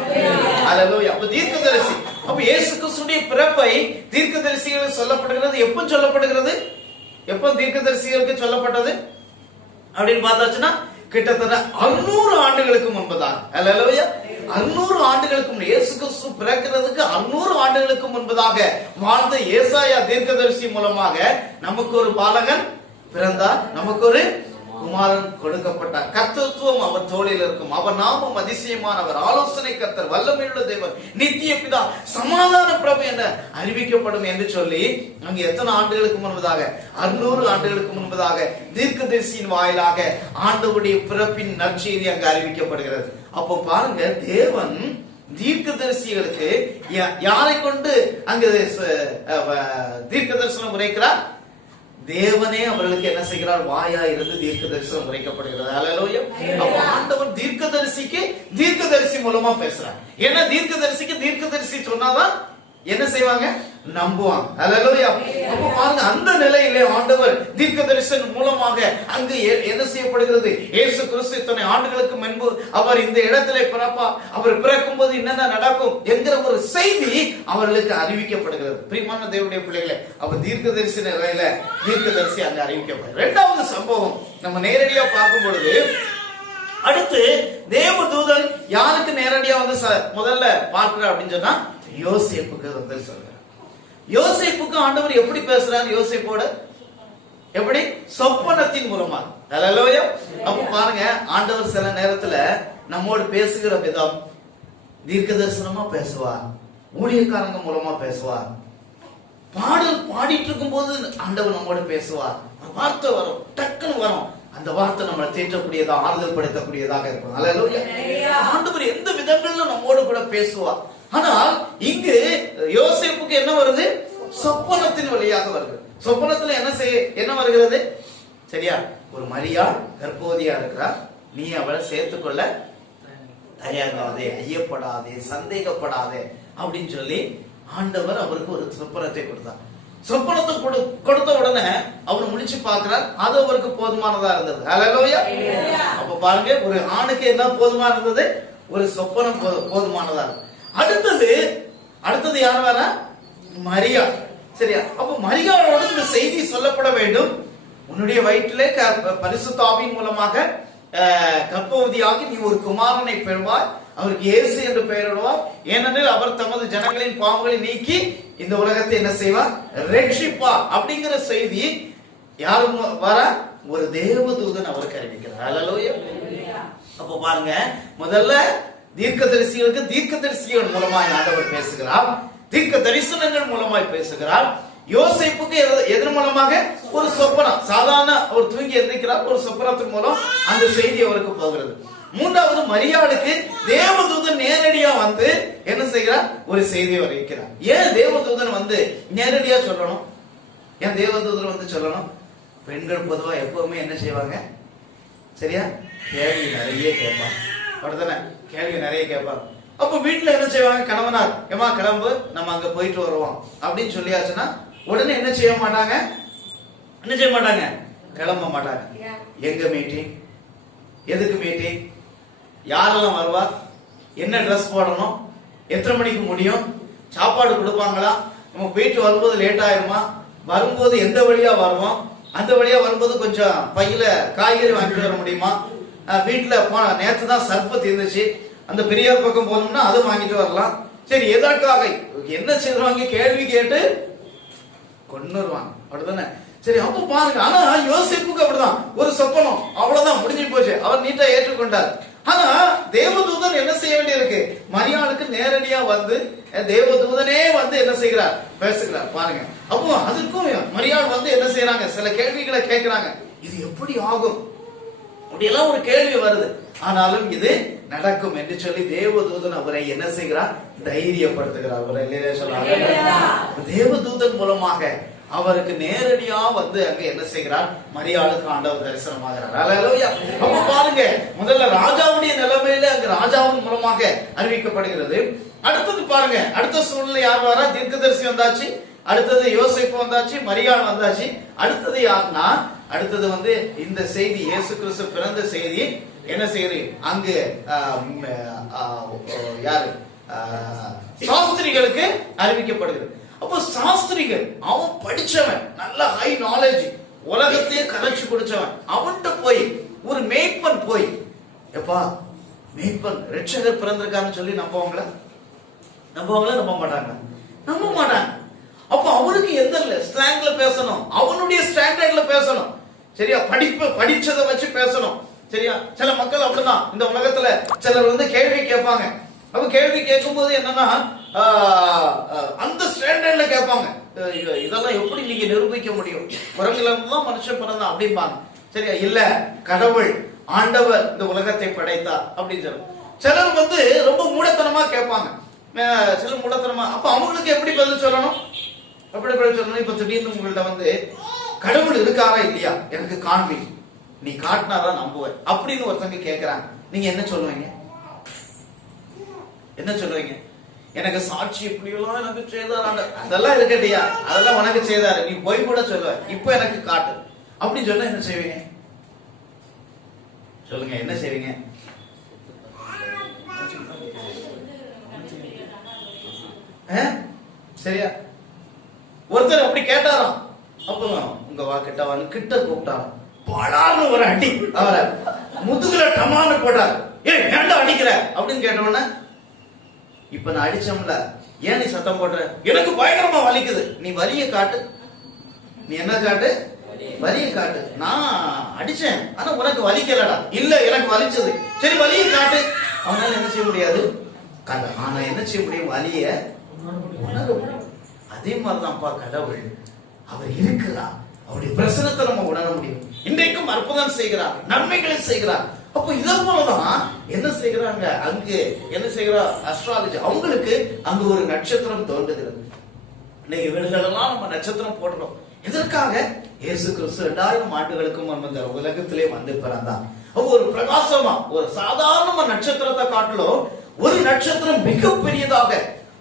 அல்லேலூயா. அப்ப தீர்க்கதரிசி, அப்ப இயேசு கிறிஸ்துவின் பிறப்பை தீர்க்கதரிசிகளுக்கு சொல்லப்படுகிறது. எப்ப சொல்லப்படுகிறது? எப்ப தீர்க்கதரிசிகளுக்கு சொல்லப்பட்டது அப்படின்னு பார்த்தாச்சுன்னா கிட்டத்தட்ட 600 ஆண்டுகளுக்கு முன்பதாக. அல்லேலூயா. 600 ஆண்டுகளுக்கு முன்பு, இயேசு கிறிஸ்து பிறக்கிறதுக்கு 600 ஆண்டுகளுக்கு முன்பதாக வாழ்ந்த ஏசாயா தீர்க்கதரிசி மூலமாக நமக்கு ஒரு பாலகன் பிறந்தார், நமக்கு ஒரு குமாரன் கொடுக்கப்பட்டார். கர்த்தத்துவம் அவர் தோளில் இருக்கும், அவர் நாமம் அதிசயமானவர், ஆலோசனை கர்த்தர், வல்லமையுள்ள தேவன், நித்திய பிதா, சமாதான பிரபு என அறிவிக்கப்படும் என்று சொல்லி அங்கு எத்தனை ஆண்டுகளுக்கு முன்பதாக? 600 ஆண்டுகளுக்கு முன்பதாக தீர்க்கதரிசியின் வாயிலாக ஆண்டவருடைய பிறப்பின் நற்செய்தி அங்கு அறிவிக்கப்படுகிறது. அப்போ பாருங்க, தேவன் தீர்க்கதரிசிகளுக்கு யாரை கொண்டு அங்கு தீர்க்க தரிசனம் உரைக்கிறார்? தேவனே அவர்களுக்கு என்ன செய்கிறார்? வாயா இருந்து தீர்க்க தரிசனம் உரைக்கப்படுகிறது. அல்லேலூயா. அப்ப ஆண்டவர் தீர்க்கதரிசிக்கு தீர்க்கதரிசி மூலமா பேசுறார். ஏன்னா தீர்க்கதரிசிக்கு தீர்க்கதரிசி சொன்னாதான் என்ன செய்வாங்க? நம்புவாங்க. அல்லேலூயா. அப்ப பாருங்க, அந்த நிலையிலே ஆண்டவர் தீர்க்கதரிசன் மூலமாக அங்கு என்ன செய்யப்படுகிறது? இயேசு கிறிஸ்து இத்தனை ஆண்டுகளுக்கு முன்பு அவர் இந்த இடத்திலே பிறப்பார், அவர் பிறக்கும் போது என்னென்ன நடக்கும் என்கிற ஒரு செய்தி அவர்களுக்கு அறிவிக்கப்படுகிறது. பிரியமான தேவனுடைய பிள்ளைகளே, அப்ப தீர்க்கதரிசி நிலையில தீர்க்கதரிசி அங்க அறிவிக்கப்படுகிறது. இரண்டாவது சம்பவம் நம்ம நேரடியா பார்க்கும் பொழுது, அடுத்து தேவதூதன் யாருக்கு நேரடியா வந்து முதல்ல பார்க்கிறார் அப்படின்னு சொன்னா யோசேப்புக்கு வந்து சொல்றார். யோசேப்புக்கு ஆண்டவர் எப்படி பேசுறார்? யோசேப்போட எப்படி? சொப்பனத்தின் மூலமா. அல்லேலூயா. அப்ப பாருங்க, ஆண்டவர் சில நேரத்துல நம்மோடு பேசுகிற விதம் தீர்க்க தரிசனமா பேசுவார், ஊழியக்காரங்க மூலமா பேசுவார், பாடல் பாடிட்டு இருக்கும் போது ஆண்டவர் நம்மோடு பேசுவார், வார்த்தை வரும், டக்குன்னு வரும், அந்த வார்த்தை நம்மளை தேற்றக்கூடியதா, ஆறுதல் படுத்தக்கூடியதாக இருக்கும். அல்லேலூயா. ஆண்டவர் எந்த விதங்கள்ல நம்மோடு கூட பேசுவார். ஆனால் இங்கு யோசேப்புக்கு என்ன வருது? சொப்பனத்தின் வழியாக வருது. சொப்பனத்துல என்ன வருகிறது? சரியா, ஒரு மரியாள் கர்ப்பவதியா இருக்கிறார், நீ அவளை சேர்த்துக்கொள்ள தயங்காதே, ஐயப்படாதே, சந்தேகப்படாதே அப்படின்னு சொல்லி ஆண்டவர் அவருக்கு ஒரு சொப்பனத்தை கொடுத்தார். சொப்பனத்தை கொடுத்த உடனே அவர் முடிச்சு பார்க்கிறார், அது அவருக்கு போதுமானதா இருந்தது. அல்லேலூயா. அப்ப பாருங்க, ஒரு ஆணுக்கு என்ன போதுமா இருந்தது? ஒரு சொப்பனம் போதுமானதா. அடுத்தது யார் வர? மரியாள். சரியா, அப்ப மரியாளோட இந்த செய்தி சொல்லப்பட வேண்டும். உன்னுடைய வயிற்றிலே பரிசுத்த ஆவியின் மூலமாக கர்ப்பவதியாகி நீ ஒரு குமாரனை பெறுவாய், அவருக்கு இயேசு என்று பெயரிடுவார், ஏனெனில் அவர் தமது ஜனங்களின் பாவங்களை நீக்கி இந்த உலகத்தை என்ன செய்வார்? ரட்சிப்பார் அப்படிங்கிற செய்தி யாரும் வர? ஒரு தேவதூதன் அவருக்கு அறிவிக்கிறார். அல்லேலூயா. அப்ப பாருங்க, முதல்ல தீர்க்கதரிசிகளுக்கு தீர்க்கதரிசிகள் மூலமாய் ஆண்டவர் பேசுகிறார், தீர்க்க தரிசனங்கள் மூலமாய் பேசுகிறார். யோசேப்புக்கு எதன் மூலமாக? ஒரு சொப்பனம். சாதாரண ஒரு தூங்கி எந்திரிக்கிறார், ஒரு சொப்பனத்தின் மூலம் அந்த செய்தி அவருக்கு போகிறது. மூன்றாவது, மரியாளுக்கு தேவதூதன் நேரடியா வந்து என்ன செய்கிறார்? ஒரு செய்தியை அறிவிக்கிறார். ஏன் தேவதூதன் வந்து நேரடியா சொல்லணும்? ஏன் தேவதூதன் வந்து சொல்லணும்? பெண்கள் பொதுவா எப்பவுமே என்ன செய்வாங்க? சரியா, கேள்வி நிறைய கேட்பாங்க. அப்படித்தானே? கேள்வி நிறைய கேட்பாங்க. அப்ப வீட்டுல என்ன செய்வாங்க? கணவனார், ஏமா கிளம்பு, நம்ம அங்க போயிட்டு வருவோம் அப்படின்னு சொல்லியாச்சுன்னா உடனே என்ன செய்ய மாட்டாங்க? கிளம்ப மாட்டாங்க. எங்க மீட்டிங்? எதுக்கு மீட்டிங்? யாரெல்லாம் வருவா? என்ன ட்ரெஸ் போடணும்? எத்தனை மணிக்கு முடியும்? சாப்பாடு கொடுப்பாங்களா? நம்ம போயிட்டு வரும்போது லேட் ஆயிருமா? வரும்போது எந்த வழியா வருவோம்? அந்த வழியா வரும்போது கொஞ்சம் பையில காய்கறி வாங்கிட்டு வர முடியுமா? வீட்டுல நேற்று தான் சர்ஃபு தீர்ந்துச்சு, அந்த பெரியார் பக்கம் போனோம்னா அதை வாங்கிட்டு வரலாம். சரி, எதற்காக என்ன செய்வாங்க? கேள்வி கேட்டு கொன்னுருவாங்க. அப்படிதானே? சரி, அப்ப பாருங்க. ஆனா யோசேப்புக்கு அப்படிதான், ஒரு சொப்பனம், அவ்வளவுதான், முடிஞ்சு போச்சு. அவர் நீட்டா ஏற்றுக்கொண்டார். ஆனா தேவதூதன் என்ன செய்ய வேண்டியிருக்கு? மரியாளுக்கு நேரடியா வந்து தேவதூதனே வந்து என்ன செய்கிறார்? பேசுகிறார். பாருங்க, அப்போ அதுக்கும் மரியாள் வந்து என்ன செய்யறாங்க? சில கேள்விகளை கேட்கிறாங்க. இது எப்படி ஆகும்? அப்படியெல்லாம் ஒரு கேள்வி வருது. ஆனாலும் இது நடக்கும் என்று சொல்லி தேவதூதன் அவரை என்ன செய்கிறார்? தைரியப்படுத்துகிறார். தேவதூதன் மூலமாக அவருக்கு நேரடியா வந்து அங்க என்ன செய்கிறார்? மரியாளுக்கு ஆண்டவர் தரிசனமாகிறார். அல்லேலூயா. அப்ப பாருங்க, முதல்ல ராஜாவுடைய நிலைமையில அங்க ராஜாவின் மூலமாக அறிவிக்கப்படுகிறது. அடுத்தது பாருங்க, அடுத்த சூழ்நிலை யார் வரா? தீர்க்கதரிசி வந்தாச்சு, அடுத்தது யோசேப்பு வந்தாச்சு, மரியாள் வந்தாச்சு. அடுத்தது யாருன்னா, அடுத்தது வந்து இந்த செய்தி, இயேசு கிறிஸ்து பிறந்த செய்தி என்ன செய்யுது? அங்கு யாரு? சாஸ்திரிகளுக்கு அறிவிக்கப்படுகிறது. அப்போ சாஸ்திரிகள், அவன் படிச்சவன், நல்ல ஹை நாலேஜ், உலகத்தையே கரைச்சு குடிச்சவன், அவன்கிட்ட போய் ஒரு மேய்ப்பன் போய், எப்பா மேய்ப்பன் ரட்சகர் பிறந்திருக்கான்னு சொல்லி நம்புவாங்களா? நம்ப மாட்டாங்க. அப்ப அவனுக்கு எந்த ஸ்லாங்ல பேசணும்? அவனுடைய ஸ்டாண்டர்ட்ல பேசணும். சரியா, படிச்சதை வச்சு பேசணும். சரியா, சில மக்கள் அப்படிதான் இந்த உலகத்துல சிலர் வந்து கேள்வி கேட்பாங்க. அப்ப கேள்வி கேட்கும் போது என்னன்னா அந்த ஸ்டாண்டர்ட்ல கேட்பாங்க. இதெல்லாம் எப்படி நீங்க நிரூபிக்க முடியும்? குரங்குல தான் மனுஷன் பிறந்தான் அப்படிம்பாங்க. சரியா, இல்ல கடவுள் ஆண்டவர் இந்த உலகத்தை படைத்தார் அப்படின்னு சொல்லுவாங்க. சிலர் வந்து ரொம்ப மூடத்தனமா கேட்பாங்க. சில மூடத்தனமா, அப்ப அவங்களுக்கு எப்படி பதில் சொல்லணும்? இப்ப திடீர்னு உங்கள்ட்ட வந்து கடவுள் இருக்காரா இல்லையா எனக்கு காண்பி, நீ காட்டினாதான் நம்புவேன் அப்படின்னு ஒருத்தங்க கேட்கிறாங்க. நீங்க என்ன சொல்லுவீங்க? எனக்கு சாட்சி இப்படியெல்லாம் எனக்கு செய்தார், அதெல்லாம் இருக்கட்டியா, அதெல்லாம் உனக்கு செய்தாரு, நீ போய் கூட சொல்லுவ, இப்ப எனக்கு காட்டு அப்படின்னு சொன்னா என்ன செய்வீங்க? சொல்லுங்க, என்ன செய்வீங்க? சரியா? ஒருத்தர் அப்படி கேட்டாராம். அப்போ உங்க கிட்ட கிட்ட கூப்பிட்டாராம். பலான்னு ஒரு அடி அவரை முதுகுல டமான்னு போட்டார். ஏய் ஏன்டா அடிக்கிற அப்படின்னு கேட்டோன்னே, இப்ப நான் அடிச்சோம்ல, ஏன் நீ சத்தம் போடுற? எனக்கு பயங்கரமா வலிக்குது. நீ வலிய காட்டு. நீ என்ன காட்டு? வலிய காட்டு. நான் அடிச்சேன், ஆனா உனக்கு வலிக்கலடா. இல்ல எனக்கு வலிச்சது. சரி வலிய காட்டு. அவனால என்ன செய்ய முடியாது? ஆனா என்ன செய்ய முடியும்? வலிய உணர முடியும். அதே மாதிரிதான்ப்பா கடவுள். அவர் இருக்கிறார், அவருடைய பிரசனத்தை நம்ம உணர முடியும். இன்றைக்கும் அற்புதம் செய்கிறார், நன்மைகளை செய்கிறார். அப்போ இதை போலதான் என்ன செய்கிறாங்க அங்கு, என்ன செய்கிறார் அஸ்ட்ராலஜி, அவங்களுக்கு அங்கு ஒரு நட்சத்திரம் தோன்றுகிறது. இன்னைக்கு வீடுகளெல்லாம் நம்ம நட்சத்திரம் போடுறோம். எதற்காக? இயேசு கிறிஸ்து 2000 ஆண்டுகளுக்கு முன்பு இந்த உலகத்திலே வந்து பிறந்தார். ஒரு பிரகாசமா, ஒரு சாதாரண நட்சத்திரத்தை காட்டிலும் ஒரு நட்சத்திரம் மிகப்பெரியதாக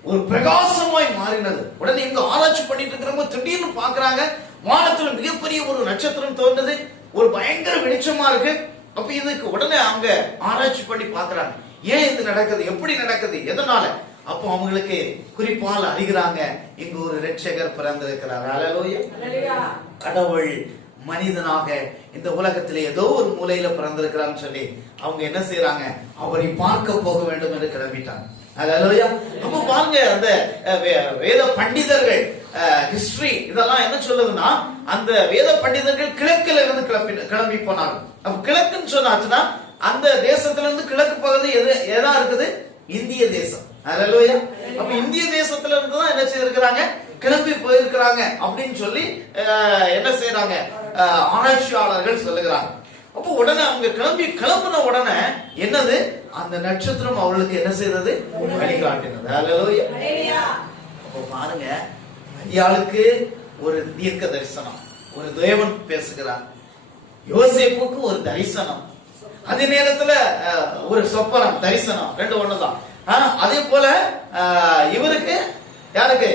ஒரு பிரகாசமாய் மாறினது. உடனே இங்க ஆராய்ச்சி பண்ணிட்டு இருக்கிறவங்க திடீர்னு பாக்குறாங்க, வானத்துல மிகப்பெரிய ஒரு நட்சத்திரம் தோன்றது, ஒரு பயங்கர வெளிச்சமா இருக்கு. அப்ப இதுக்கு உடனே அவங்க ஆராய்ச்சி பண்ணி பாக்குறாங்க, ஏன் இது நடக்குது, எப்படி நடக்குது, எதனால? அப்போ அவங்களுக்கு குறிப்பால் அறிகிறாங்க, இங்கு ஒரு இரட்சகர் பிறந்திருக்கிறார். அல்லேலூயா. கடவுள் மனிதனாக இந்த உலகத்திலே ஏதோ ஒரு மூலையில பிறந்திருக்கிறான்னு சொல்லி அவங்க என்ன செய்யறாங்க, அவரை பார்க்க போக வேண்டும் என்று கிளம்பிட்டாங்க. அல்லேலூயா. அப்ப பாருங்க, அந்த வேத பண்டிதர்கள் ஹிஸ்டரி இதெல்லாம் என்ன சொல்லுதுன்னா, அந்த வேத பண்டிதர்கள் கிழக்குல இருந்து கிளம்பி போனாங்க. அப்ப கிழக்குன்னு சொன்னாச்சுன்னா அந்த தேசத்துல இருந்து கிழக்கு பகுதி எதா இருக்குது? இந்திய தேசம். அல்லேலூயா. அப்ப இந்திய தேசத்துல இருந்து தான் என்ன செய்திருக்கிறாங்க, கிளம்பி போயிருக்கிறாங்க அப்படின்னு சொல்லி என்ன செய்யறாங்க ஆராய்ச்சியாளர்கள் சொல்லுகிறாங்க. அப்போ உடனே அவங்க கிளம்பின உடனே என்னது, அந்த நட்சத்திரம் அவர்களுக்கு என்ன செய்தது, வழிகாட்டினது. அல்லேலூயா. அப்போ பாருங்க, மரியாளுக்கு ஒரு தீர்க்க தரிசனம், ஒரு தேவன் பேசுகிறார். யோசேப்புக்கு ஒரு தரிசனம், அதே நேரத்துல ஒரு சொப்பனம், தரிசனம், ரெண்டு ஒண்ணுதான். அதே போல இவருக்கு, யாருக்கு,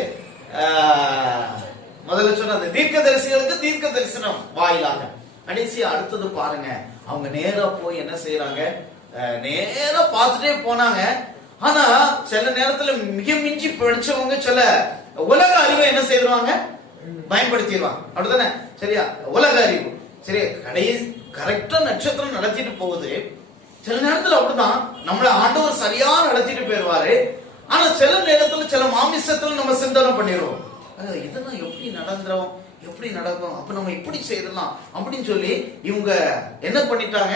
முதல்ல சொன்னது தீர்க்க தரிசிகளுக்கு தீர்க்க தரிசனம் வாயிலாக. கடைசி அடுத்தது பாருங்க, அவங்க நேரா போய் என்ன செய்யறாங்க, நேரா பார்த்துட்டே போனாங்க. ஆனா சில நேரத்துல மிக மிஞ்சி படிச்சவங்க சில உலக அறிவை என்ன செய்வாங்க, பயன்படுத்திடுவாங்க. அப்படித்தானே? சரியா? உலக அறிவு சரி, கரெக்டா நட்சத்திரம் நடத்திட்டு போகுது. சில நேரத்துல அப்படிதான் நம்மள ஆண்டவர் சரியா நடத்திட்டு போயிருவாரு. ஆனா சில நேரத்துல சில மாமிசத்துல நம்ம சிந்தனை பண்ணிடுவோம், இதெல்லாம் எப்படி நடந்துரும், எப்படி நடக்கும், அப்ப நம்ம இப்படி செய்யலாம் அப்படின்னு சொல்லி இவங்க என்ன பண்ணிட்டாங்க,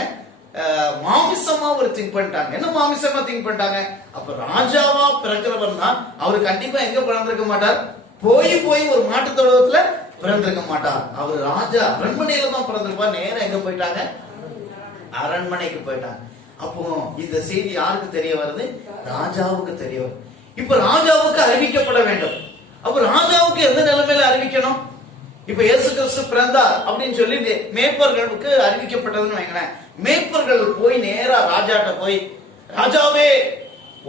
மாமிசமா ஒரு திங்க் பண்ணிட்டாங்க. என்ன மாமிசமா திங்க் பண்ணிட்டாங்க? அப்ப ராஜாவா பிறக்கிறவர் தான் அவரு கண்டிப்பா எங்க பிறந்திருக்க மாட்டார், போய் ஒரு மாட்டு தொழுவத்துல பிறந்திருக்க மாட்டார். அவர் ராஜா அரண்மனையில தான் பிறந்திருப்பார். நேரம் எங்க போயிட்டாங்க, அரண்மனைக்கு போயிட்டாங்க. அப்போ இந்த செய்தி யாருக்கு தெரிய வருது, ராஜாவுக்கு தெரிய வருது. இப்ப ராஜாவுக்கு அறிவிக்கப்பட வேண்டும். அப்ப ராஜாவுக்கு எந்த நிலைமையில அறிவிக்கணும்? இப்ப இயேசு கிறிஸ்து பிறந்தார் அப்படின்னு சொல்லி மேய்ப்பர்களுக்கு அறிவிக்கப்பட்டதுன்னு வைங்களேன். மேய்ப்பர்கள் போய் நேரா ராஜாட்ட போய், ராஜாவே,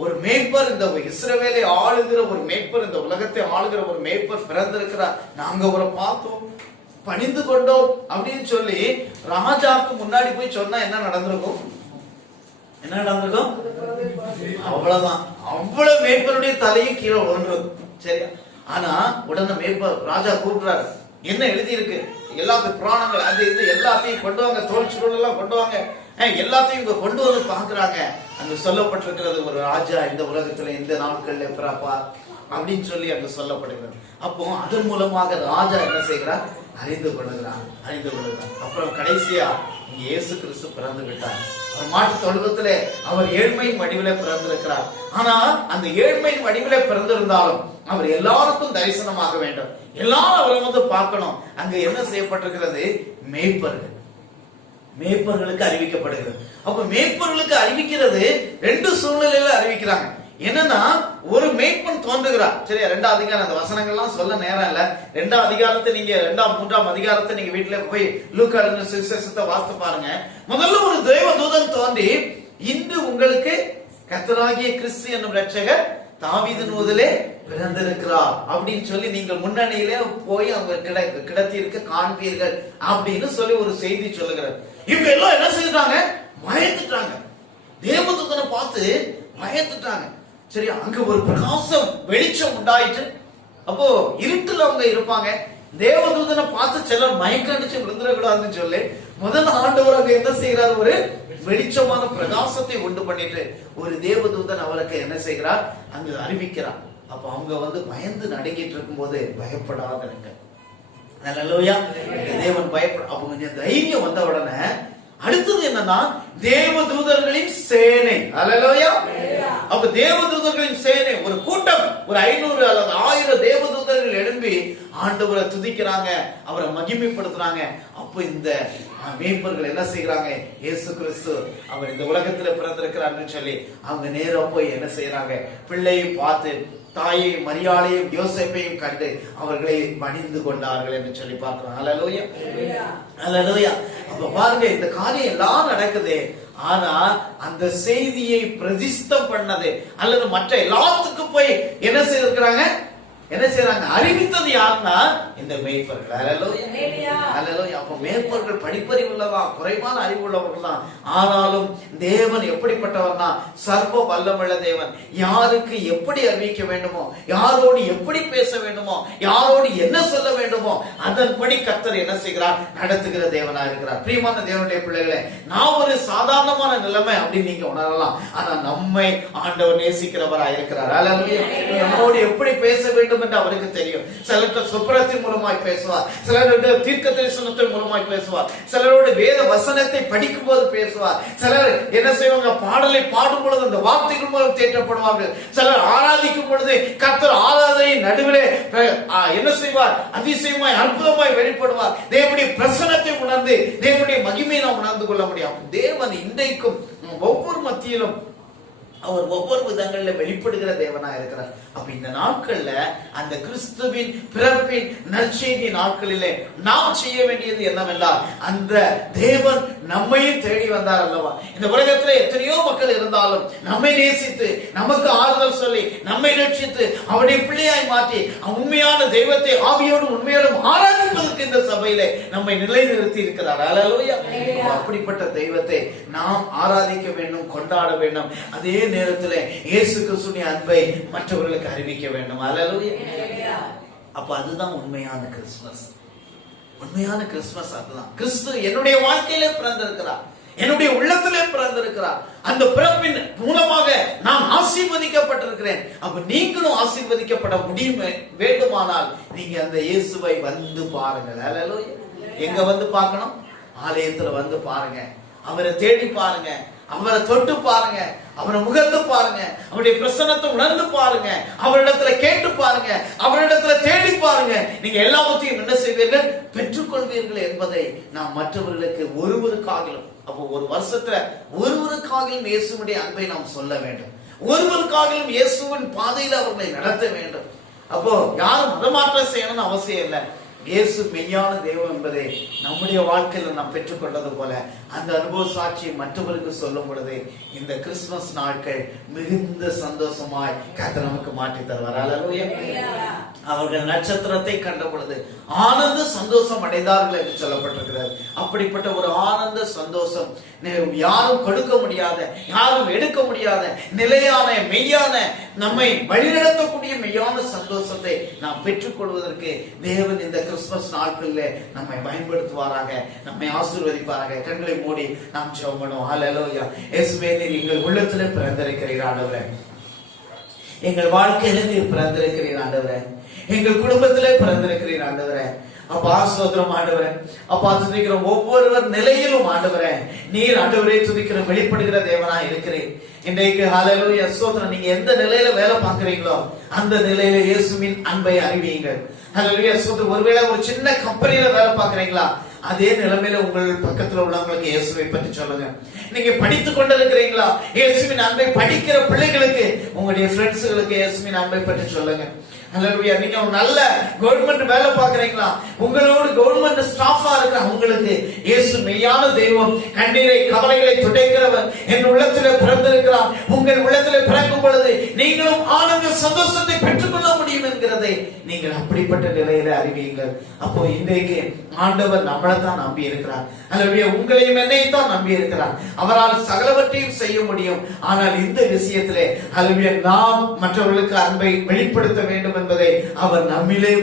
ஒரு மேய்ப்பர், இந்த இஸ்ரவேலை ஆளுகிற ஒரு மேய்ப்பர், இந்த உலகத்தை ஆளுகிற ஒரு மேய்ப்பர் பிறந்திருக்கிறார், நாங்க அவரை பார்த்தோம், பணிந்து கொண்டோம் அப்படின்னு சொல்லி ராஜாவுக்கு முன்னாடி போய் சொன்னா என்ன நடந்திருக்கும்? என்ன நடந்திருக்கும்? அவ்வளவுதான். அவ்வளவு மேய்ப்பருடைய தலையும் கீழே விழுந்திருக்கும். சரியா? ஆனா உடனே மேய்ப்பர் ராஜா கூப்பிடுறாரு, என்ன எழுதி இருக்கு, எல்லாத்தையும் புராணங்கள் அது இது எல்லாத்தையும் கொண்டு வாங்க, தோல் சுருள் எல்லாம் கொண்டு வாங்க, எல்லாத்தையும் இங்க கொண்டு வந்து பாக்குறாங்க. அங்க சொல்லப்பட்டிருக்கிறது, ஒரு ராஜா இந்த உலகத்துல இந்த நாட்கள்ல பிறப்பார் அப்படின்னு சொல்லி அங்க சொல்லப்படுகிறது. அப்போ அதன் மூலமாக ராஜா என்ன செய்கிறார், அறிந்து கொள்ளுகிறார். அப்புறம் கடைசியா இங்க இயேசு கிறிஸ்து பிறந்து விட்டார். அவர் மாட்டு தொழுவத்திலே அவர் ஏழ்மையின் வடிவிலே பிறந்திருக்கிறார். ஆனா அந்த ஏழ்மையின் வடிவிலே பிறந்திருந்தாலும் அவர் எல்லாருக்கும் தரிசனமாக வேண்டும், எல்லாரும் அவரை வந்து பார்க்கணும். அங்க என்ன செய்யப்பட்டிருக்கிறது, மேய்ப்பர்களுக்கு அறிவிக்கப்படுகிறது. அப்ப மேய்ப்பர்களுக்கு அறிவிக்கிறது ரெண்டு சூழ்நிலையில அறிவிக்கிறாங்க. என்னன்னா, ஒரு மேய்ப்பன் தோன்றுகிறார். சரியா? 2ஆம் அதிகாரம், அந்த வசனங்கள்லாம் சொல்ல நேரம் இல்ல. 2ஆம் அதிகாரத்தை நீங்க 2ஆம் 3ஆம் அதிகாரத்தை நீங்க வீட்டுல போய் லூக்கா எழுதின சுவிசேஷத்தை வாசித்து பாருங்க. முதல்ல ஒரு தேவதூதன் தோன்றி, இன்று உங்களுக்கு கர்த்தராகிய கிறிஸ்து என்னும் இரட்சகர் தாவீது முதலே பிறந்திருக்கிறார் அப்படின்னு சொல்லி நீங்கள் முன்னணியிலே போய் அவங்க கிடத்தியிருக்க காண்பீர்கள் அப்படின்னு சொல்லி ஒரு செய்தி சொல்லுகிறார். இவங்க எல்லாம் என்ன செய்யறாங்க? பயந்துட்டாங்க. தேவதூதனை பார்த்து பயந்துட்டாங்க. சரி, அங்க ஒரு பிரகாசம் வெளிச்சம் உண்டாயிட்டு, அப்போ இருட்டுல அவங்க இருப்பாங்க. தேவதூதனை பார்த்து சிலர் மயக்கம் அடிச்சு விழுந்துடக்கூடாதுன்னு சொல்லி முதல் ஆண்டவர் அங்க என்ன செய்யறாரு? ஒரு வெளிச்சமான பிரகாசத்தை உண்டு பண்ணிட்டு ஒரு தேவதூதன் அவருக்கு என்ன செய்கிறார்? அங்கு அறிவிக்கிறார். அப்ப அவங்க பயந்து நடுங்கிட்டு இருக்கும் போது பயப்படாதீங்க. அல்லேலூயா. தேவன் பயப்பட அப்ப கொஞ்சம் தைரியம் வந்த உடனே அடுத்தது என்னன்னா தேவதூதர்களின் சேனை. அல்லேலூயா. அப்ப தேவதூதர்களின் சேனை, ஒரு கூட்டம், ஒரு 500 அல்லது 1000 தேவதூதர்கள் எழும்பி ஆண்டவரை துதிக்கிறாங்க, அவரை மகிமைப்படுத்துறாங்க. அப்ப இந்த மேய்ப்பர்கள் என்ன செய்யறாங்க? இயேசு கிறிஸ்து அவர் இந்த உலகத்துல பிறந்திருக்கிறார்னு சொல்லி அவங்க நேரா போய் என்ன செய்யறாங்க? பிள்ளையை பார்த்து தாயை மரியாதையும் யோசேப்பையும் கண்டு அவர்களை பணிந்து கொண்டார்கள் என்று சொல்லி பார்க்கிறோம். அல்லேலூயா. அல்லேலூயா. அப்ப பாருங்க, இந்த காரியம் எல்லாம் நடக்குது. ஆனா அந்த செய்தியை பிரதிஷ்டம் பண்ணது அல்லது மற்ற எல்லாத்துக்கும் போய் என்ன செய்திருக்கிறாங்க? என்ன செய்யறாங்க? அறிவித்தது யாருன்னா இந்த மேய்ப்பர்கள். அல்லேலூயா. அல்லேலூயா. அப்ப மேய்ப்பர்கள் படிப்பறிவு உள்ளதான், குறைவான அறிவு உள்ளவர்கள் தான். ஆனாலும் தேவன் எப்படிப்பட்டவர்னா சர்வ வல்லமுள்ள தேவன். யாருக்கு எப்படி அறிவிக்க வேண்டுமோ, யாரோடு எப்படி பேச வேண்டுமோ, யாரோடு என்ன சொல்ல வேண்டுமோ அதன்படி கர்த்தர் என்ன செய்கிறார்? நடத்துகிற தேவனா இருக்கிறார். பிரியமான தேவனுடைய பிள்ளைகளே, நான் ஒரு சாதாரணமான நிலைமை அப்படின்னு நீங்க உணரலாம். ஆனா நம்மை ஆண்டவர் நேசிக்கிறவரா இருக்கிறார். அல்லேலூயா. நம்மோடு எப்படி பேச வேண்டும் என்று அவருக்கு தெரியும். சிலர் சுப்ரத்தின் மூலமாய் பேசுவார், சிலர் தீர்க்க தரிசனத்தின் மூலமாய் பேசுவார், சிலரோடு வேத வசனத்தை படிக்கும் போது பேசுவார், சிலர் என்ன செய்வாங்க? பாடலை பாடும் பொழுது அந்த வார்த்தைகள் மூலம் தேற்றப்படுவார்கள், சிலர் ஆராதிக்கும் பொழுது கர்த்தர் ஆராதனை நடுவிலே என்ன செய்வார்? அதிசயமாய் அற்புதமாய் வெளிப்படுவார். தேவனுடைய பிரசன்னத்தை உணர்ந்து தேவனுடைய மகிமையை நாம் உணர்ந்து கொள்ள முடியும். தேவன் இன்றைக்கும் ஒவ்வொரு மத்தியிலும் அவர் ஒவ்வொரு விதங்களில் வெளிப்படுகிற தேவனா இருக்கிறார். அப்ப இந்த நாட்கள்ல அந்த கிறிஸ்துவின் பிறப்பின் நற்செய்தி நாட்களிலே நாம் செய்ய வேண்டியது என்னவென்றால், அந்த தேவன் நம்மையும் தேடி வந்தார் அல்லவா? இந்த உலகத்துல எத்தனையோ மக்கள் இருந்தாலும் நம்மை நேசித்து நமக்கு ஆறுதல் சொல்லி நம்மை ரட்சித்து அவருடைய பிள்ளையாய் மாற்றி உண்மையான தெய்வத்தை ஆவியோடு உண்மையோடும் ஆராதிப்பதற்கு இந்த சபையிலே நம்மை நிலைநிறுத்தி இருக்கிறார். அல்லேலூயா. அப்படிப்பட்ட தெய்வத்தை நாம் ஆராதிக்க வேண்டும், கொண்டாட வேண்டும். அதே நேரத்தில் இயேசு கிறிஸ்துவின் அன்பை மற்றவர்களுக்கு அறிவிக்க வேண்டும். அல்லேலூயா. அப்ப அதுதான் உண்மையான கிறிஸ்துமஸ். உண்மையான கிறிஸ்துமஸ் அதுதான். கிறிஸ்து என்னுடைய வாழ்க்கையிலே பிறந்திருக்கிறார், என்னுடைய உள்ளத்திலே பிறந்திருக்கிறார். அந்த பிறப்பின் மூலமாக நாம் ஆசீர்வதிக்கப்பட்டிருக்கிறேன். அப்ப நீங்களும் ஆசீர்வதிக்கப்பட முடியும் வேண்டுமானால் நீங்க அந்த இயேசுவை வந்து பாருங்கள். அல்லேலூயா. எங்க வந்து பார்க்கணும்? ஆலயத்துல வந்து பாருங்க, அவரை தேடி பாருங்க, அவரை தொட்டு பாருங்க, அவரை முகந்து பாருங்க, அவருடைய பிரசன்னத்தை உணர்ந்து பாருங்க, அவரிடத்துல கேட்டு பாருங்க, அவரிடத்துல தேடி பாருங்க. நீங்க எல்லாவற்றையும் என்ன செய்வீர்கள்? பெற்றுக்கொள்வீர்கள் என்பதை நாம் மற்றவர்களுக்கு ஒருவருக்காகிலும், அப்போ ஒரு வருஷத்துல ஒருவருக்காகிலும் இயேசுவுடைய அன்பை நாம் சொல்ல வேண்டும். ஒருவருக்காகிலும் இயேசுவின் பாதையில் அவர்களை நடத்த வேண்டும். அப்போ யாரும் மதமாற்றம் செய்யணும்னு அவசியம் இல்லை. இயேசு மெய்யான தெய்வம் என்பதை நம்முடைய வாழ்க்கையில நாம் பெற்றுக்கொண்டது போல அந்த அனுபவ சாட்சியை மற்றவருக்கு சொல்லும் பொழுது இந்த கிறிஸ்துமஸ் நாட்கள் மிகுந்த சந்தோஷமாய் கர்த்தர் நமக்கு மாற்றி தருவார். அல்லேலூயா. அவர்கள் நட்சத்திரத்தை கண்ட பொழுது ஆனந்த சந்தோஷம் அடைந்தார்கள் என்று சொல்லப்பட்டிருக்கிறது. அப்படிப்பட்ட ஒரு ஆனந்த சந்தோஷம் யாரும் கொடுக்க முடியாத, யாரும் எடுக்க முடியாத நிலையான மெய்யான நம்மை வழிநடத்தக்கூடிய மெய்யான சந்தோஷத்தை நாம் பெற்றுக்கொள்வதற்கு தேவன் இந்த கிறிஸ்துமஸ் நாட்களிலே நம்மை பயன்படுத்துவாராக, நம்மை ஆசீர்வதிப்பாராக. கண்களை மூடி நாம் ஜெபம் பண்ணுவோம். அல்லேலூயா. இயேசுவே, நீர் எங்கள் உள்ளத்திலே பிறந்திருக்கிறீர் ஆண்டவரே, எங்கள் வாழ்க்கையில நீர் பிறந்திருக்கிறீர் ஆண்டவரே, எங்கள் குடும்பத்திலே பிறந்திருக்கிறீர் ஆண்டவரே. அப்பா ஸ்தோத்திரம் ஆண்டவரே. அப்பா துதிக்கிற ஒவ்வொருவர் நிலையிலும் ஆண்டவரே நீர் ஆண்டவரே துதிக்கிற வெளிப்படுகிற தேவனா இருக்கிறேன். இன்றைக்கு ஹல்லேலூயா ஸ்தோத்திரம். நீங்க எந்த நிலையில வேலை பார்க்கிறீங்களோ அந்த நிலையில இயேசுவின் அன்பை அறிவியுங்கள். ஹல்லேலூயா ஸ்தோத்திரம். ஒருவேளை ஒரு சின்ன கம்பெனியில வேலை பார்க்கிறீங்களா, அதே நிலைமையில உங்கள் பக்கத்துல உள்ளவங்களுக்கு இயேசுவை பற்றி சொல்லுங்க. நீங்க படித்துக் கொண்டிருக்கிறீங்களா, இயேசுவின் அன்பை படிக்கிற பிள்ளைகளுக்கு, உங்களுடைய ஃப்ரெண்ட்ஸுகளுக்கு இயேசுவின் அன்பை பற்றி சொல்லுங்க. அல்லேலூயா. நீங்க ஒரு நல்ல கவர்மெண்ட் வேலை பார்க்கறீங்களா, உங்களோடு கவர்மெண்ட் ஸ்டாஃபா இருக்கிற உங்களுக்கு இயேசு மெய்யான தெய்வம், கண்ணீரை கவலைகளை துடைக்கிறவர் என் உள்ளத்திலே பிறந்திருக்கிறார். உங்கள் உள்ளத்திலே பிறக்கும் பொழுது நீங்களும் ஆனந்த சந்தோஷத்தை பெற்றுக்கொள்ள முடியும் என்கிறதை நீங்கள் அப்படிப்பட்ட நிலையில அறிவியுங்கள். அப்போ இன்றைக்கு ஆண்டவர் நம்மளை தான் நம்பி இருக்கிறார். அல்லேலூயா. உங்களையும் என்னையும் தான் நம்பி இருக்கிறார். அவரால் சகலவற்றையும் செய்ய முடியும். ஆனால் இந்த விஷயத்திலே அல்லேலூயா நாம் மற்றவர்களுக்கு அன்பை வெளிப்படுத்த வேண்டும் என்பதை அவர் நம்மிலே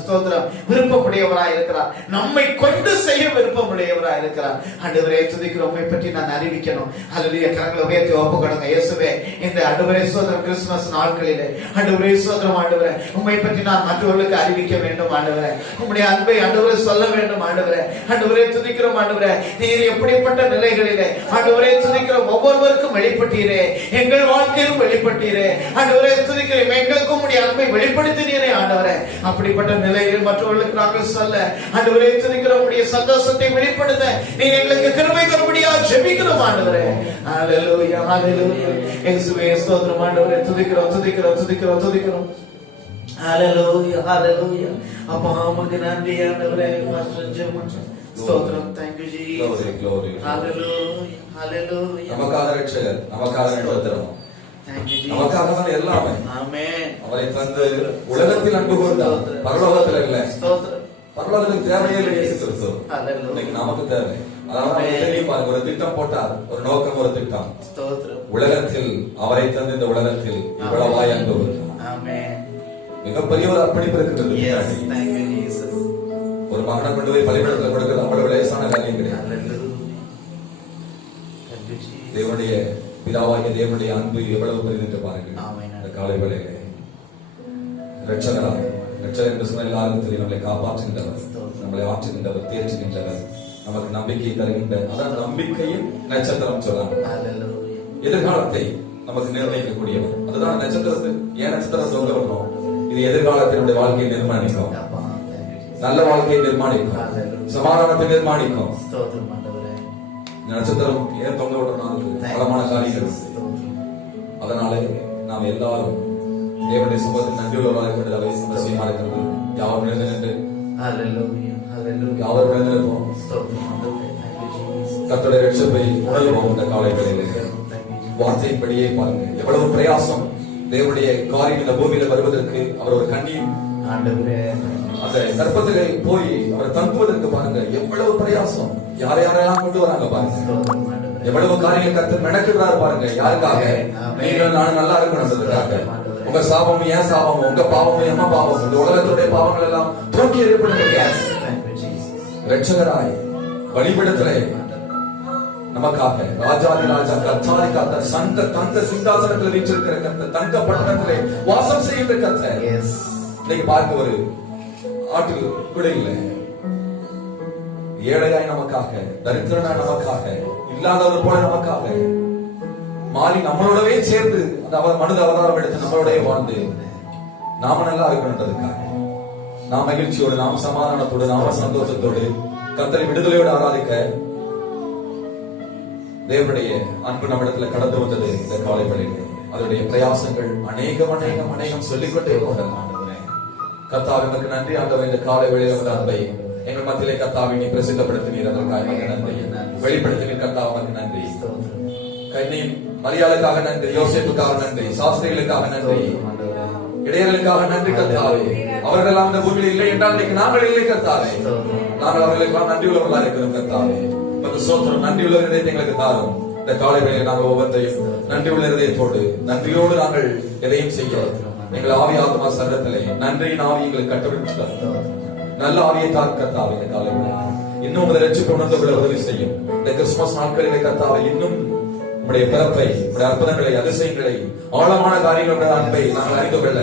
ஸ்தோத்திரம் விருப்பமுடையவராய் இருக்கிறார். நம்மை கொண்டு செய்ய விருப்பமுடையவராய் இருக்கிறார். ஆண்டவரே துதிக்கிறோம், உம்மை பற்றி நான் அறிவிக்கணும். அல்லேலூயா. கரங்களை உயர்த்தி ஒப்புக்கொடுங்க. இயேசுவே, இந்த ஆண்டவரே ஸ்தோத்திரம் கிறிஸ்துமஸ் நாட்களிலே ஆண்டவரே ஸ்தோத்திரம் ஆண்டவரே உம்மை பற்றி நான் மற்றவர்களுக்கு அறிவிக்க வேண்டும். ஆண்டவரே உம்முடைய அன்பை ஆண்டவரே சொல்ல வேண்டும். ஆண்டவரே ஆண்டவரே துதிக்கிறோம். ஆண்டவரே நீர் எப்படிப்பட்ட நிலைகளிலே ஆண்டவரே துதிக்கிறோம் ஒவ்வொருவருக்கும் வெளிப்பட்டீரே, எங்கள் வாழ்க்கையிலும் வெளிப்பட்டீரே. ஆண்டவரே துதிக்கிறோம், எங்களுக்கும் உம்முடைய அன்பை வெளிப்படுத்தினீரே. ஆண்டவரே அப்படிப்பட்ட நிலையில் மற்றவர்களுக்கு நாங்கள் சொல்ல ஆண்டவரே துதிக்கிறோம், உம்முடைய சந்தோஷத்தை வெளிப்படுத்த நீர் எங்களுக்கு கிருபை தரும்படியா ஜெபிக்கிறோம். ஆண்டவரே ஹல்லேலூயா ஹல்லேலூயா. இயேசுவே ஸ்தோத்திரம். ஆண்டவரே துதிக்கிறோம் துதிக்கிறோம் துதிக்கிறோம் துதிக்கிறோம். ஹல்லேலூயா ஹல்லேலூயா. அப்பா உமக்கு நன்றி ஆண்டவரே. ஸ்தோத்திரம். Thank you Jesus. Glory. Hallelujah. Hallelujah. நமக்காக ரட்சகர், நமக்காக ரட்சகர், Thank you Jesus. நமக்காக தான் எல்லாமே. Amen. அவரை தந்து உலகத்தில் அன்பு கூர்ந்தார், பரலோகத்தில் இல்ல. ஸ்தோத்திரம். பரலோகத்துக்கு தேவையே இல்லை இயேசு கிறிஸ்து. Hallelujah. இன்னைக்கு நமக்கு தேவை. அதாவது தெரியும் பாருங்க, ஒரு திட்டம் போட்டார், ஒரு நோக்கம், ஒரு திட்டம். ஸ்தோத்திரம். உலகத்தில் அவரை தந்து இந்த உலகத்தில் இவ்வளவாய் அன்பு கூர்ந்தார். Amen. மிகப்பெரிய ஒரு அர்ப்பணிப்பு இருக்கிறது. Yes. Thank you Jesus. ஒரு மகனை கொண்டு போய் பலிபீடத்தில் கொடுக்கிறது அவ்வளவு லேசான காரியம் கிடையாது. Hallelujah. Thank you Jesus. தேவனுடைய பிதாவாகிய தேவனுடைய அன்பு எவ்வளவு பெரிது பாருங்கள். Amen. இந்த காலை வேளையிலே ரட்சகராய், ரட்சகர் என்று சொன்ன எல்லாரும் தெரியும், நம்மளை காப்பாற்றுகின்றவர், நம்மளை ஆற்றுகின்றவர், தேற்றுகின்றவர், நமக்கு நம்பிக்கை தருகின்ற, அதான் நம்பிக்கையின் நட்சத்திரம் சொல்றாங்க. Hallelujah. எதிர்காலத்தை நமக்கு நிர்ணயிக்கக்கூடியவர். அதுதான் நட்சத்திரத்தை ஏன் நட்சத்திரம் சொல்ல வரணும்? இது எதிர்காலத்தினுடைய வாழ்க்கையை நிர்மாணிக்கும், அப்பா thank you Jesus. நல்ல வாழ்க்கையை நிர்மாணிக்கும், சமாதானத்தை நிர்மாணிக்கும். ஸ்தோத்திரம் ஆண்டவரே. இந்த நட்சத்திரம் ஏன் தொங்க விடணும்? பலமான காரியங்கள் உண்டு. ஸ்தோத்திரம். அதனாலே நாம் எல்லாரும் தேவனுடைய சமூகத்தில் நன்றியுள்ளவராக இருக்கிறது அவசியமாக இருக்கிறது. யாவரும் எழுந்து நின்று Hallelujah. Hallelujah. யாவரும் எழுந்து நிற்போம். ஸ்தோத்திரம் ஆண்டவரே. Thank you Jesus. கர்த்தருடைய ரட்சிப்பை உணர்வோம். இந்த காலை வேளையிலே Thank you Jesus. வார்த்தையின்படியே பாருங்க, எவ்வளவு பிரயாசம் தேவனுடைய காரியம் இந்த பூமியில வருவதற்கு. அவர் ஒரு கண்ணீர் ஆண்டவரே. அந்த கர்ப்பத்திலே போய் அவர் தங்குவதற்கு பாருங்க எவ்வளவு பிரயாசம். யாரெல்லாம் கொண்டு வராங்க பாருங்க, ஸ்தோத்திரம் ஆண்டவரே. எவ்வளவு காரியங்கள் கர்த்தர் மெனக்கிடுறாரு பாருங்க. யாருக்காக? நீங்கள் நானும் நல்லா இருக்கணும்ன்றதுக்காக. உங்க சாபமும் ஏன் சாபமும், உங்க பாவமும் எம்ம பாவம், இந்த உலகத்துடைய பாவங்கள் எல்லாம் தூக்கி எறியப்படுகிறது. Thank you Jesus. ரட்சகராய் பலிபீடத்திலே நமக்காக ராஜாதி ராஜா கர்த்தாதி கர்த்தர் தங்க சிங்காசனத்தில் வீற்றிருக்கிற கர்த்தர், தங்க பட்டணத்திலே வாசம் செய்கின்ற கர்த்தர். Yes. இன்னைக்கு பார்க்க ஒரு ஆட்டு கூட இல்ல, ஏழையாய் நமக்காக, தரித்திரனாய் நமக்காக, இல்லாதவர் போல நமக்காக மாறி நம்மளோடவே சேர்ந்து அந்த அவர் மனித அவதாரம் எடுத்து நம்மளோடய வாழ்ந்து நாம நல்லா இருக்கணுன்றதுக்காக, நாம் மகிழ்ச்சியோடு, நாம் சமாதானத்தோடு, நாம சந்தோஷத்தோடு கர்த்தரை விடுதலையோடு ஆராதிக்க தேவனுடைய அன்பு நம்மிடத்துல கடந்து வந்தது. இந்த காலை வேளையிலே அதனுடைய பிரயாசங்கள் அநேகம் சொல்லிக்கொண்டே போகலாம். கர்த்தாவே உமக்கு நன்றி ஆண்டவரே. இந்த காலை வேளையில உமது அன்பை எங்கள் மத்தியிலே கர்த்தாவே நீ பிரசித்தப்படுத்தினீர், அதற்காக உமக்கு நன்றி. வெளிப்படுத்தினீர் கர்த்தாவே உமக்கு நன்றி. கண்ணியின் மரியாதைக்காக நன்றி, யோசேப்புக்காக நன்றி, சாஸ்திரிகளுக்காக நன்றி, இடையர்களுக்காக நன்றி கர்த்தாவே. அவர்கள் எல்லாம் இந்த பூமியில் இல்லை என்றால் இன்னைக்கு நாங்கள் இல்லை கர்த்தாவே. நாங்கள் அவர்களுக்கெல்லாம் நன்றி உள்ளவர்களாக இருக்கிறோம் கர்த்தாவே. சோத்திரம், நன்றி உள்ள இதயத்தை எங்களுக்கு தாரும். இந்த காலை வேளையில் நாங்கள் ஒவ்வொன்றையும் நன்றி உள்ள இதயத்தோடு, நன்றியோடு நாங்கள் எதையும் செய்ய எங்கள் ஆவி ஆத்மா சரீரத்திலே நன்றியின் ஆவி எங்களுக்கு கட்டவிழ்த்து நல்ல ஆவியை தான் கர்த்தாவே. இந்த காலை வேளையில் இன்னும் உங்களை ரட்சிப்பு உணர்ந்து கொள்ள உதவி செய்யும். இந்த கிறிஸ்துமஸ் நாட்களிலே கர்த்தாவே இன்னும் உடைய பிறப்பை, உடைய அற்புதங்களை, அதிசயங்களை, ஆழமான காரியங்களுடைய அன்பை நாங்கள் அறிந்து கொள்ள,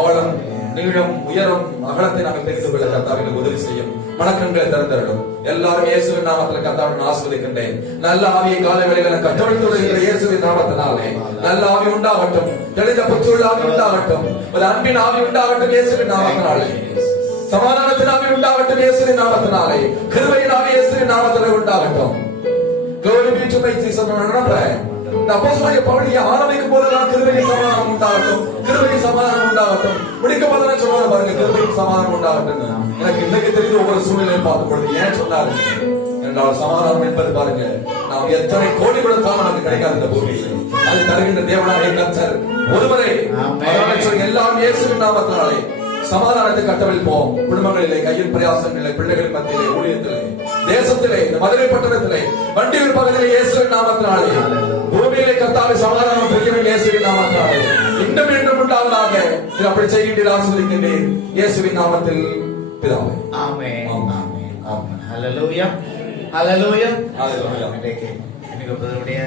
ஆழம், நீளம், உயரம், அகலத்தை நாங்கள் தெரிந்து கொள்ள கர்த்தாவே உதவி செய்யும். மனக்கண்களை திறந்திரடும். எல்லாரும் இயேசுவின் நாமத்தில் கர்த்தாவை ஆசீர்வதிக்கின்றேன். நல்ல ஆவியை காலை வேளையில கட்டவிழ்த்து விடுகிற இயேசுவின் நாமத்தினாலே நல்ல ஆவி உண்டாகட்டும், தெளிந்த புத்துள்ள ஆவி உண்டாகட்டும், ஒரு அன்பின் ஆவி உண்டாகட்டும் இயேசுவின் நாமத்தினாலே, சமாதானத்தின் ஆவி உண்டாகட்டும் இயேசுவின் நாமத்தினாலே, கிருபையின் ஆவி இயேசுவின் நாமத்திலே உண்டாகட்டும். Glory be to my Jesus. இந்த அப்போஸ்தலனாகிய பவுல் ஆரம்பிக்கும் போதெல்லாம் கிருபையின் சமாதானம் உண்டாகட்டும், கிருபையின் சமாதானம் உண்டாகட்டும், முடிக்கும் போதெல்லாம் சொல்லுவாங்க பாருங்க, கிருபையின் சமாதானம் உண்டாகட்டும். எனக்கு இன்னைக்கு தெரிஞ்ச ஒவ்வொரு சூழ்நிலையை பார்க்கும் பொழுது ஏன் சொன்னாரு என்றால், சமாதானம் என்பது பாருங்க, நாம் எத்தனை கோடி கொடுத்தாலும் நமக்கு கிடைக்காது இந்த பூமியில். அது தருகின்ற தேவனாகிய கர்த்தர் ஒருவரே. அதனால சொல்லி எல்லாம் இயேசுவின் நாமத்தினாலே சமாதானத்தை கட்டவிழ்ப்போம். குடும்பங்களிலே, கையில் பிரயாசங்களிலே, பிள்ளைகளின் மத்தியிலே, ஊழியத்திலே, தேசத்திலே, இந்த மதுரை பட்டணத்திலே, வண்டியூர் பகுதியிலே இயேசுவின் நாமத்தினாலே, பூமியிலே கர்த்தாவே சமாதானம் பெரியவன் இயேசுவின் நாமத்தினாலே இன்னும் மீண்டும் உண்டாவதாக. இது அப்படி செய்கின்றீர், ஆசீர்வதிக்கின்றீர் இயேசுவின் நாமத்தில் பிதாவே. ஆமென். ஆமென். ஆமென். ஆமென். ஹல்லேலூயா. ஹல்லேலூயா. ஹல்லேலூயா. இன்னைக்கு பிரதருடைய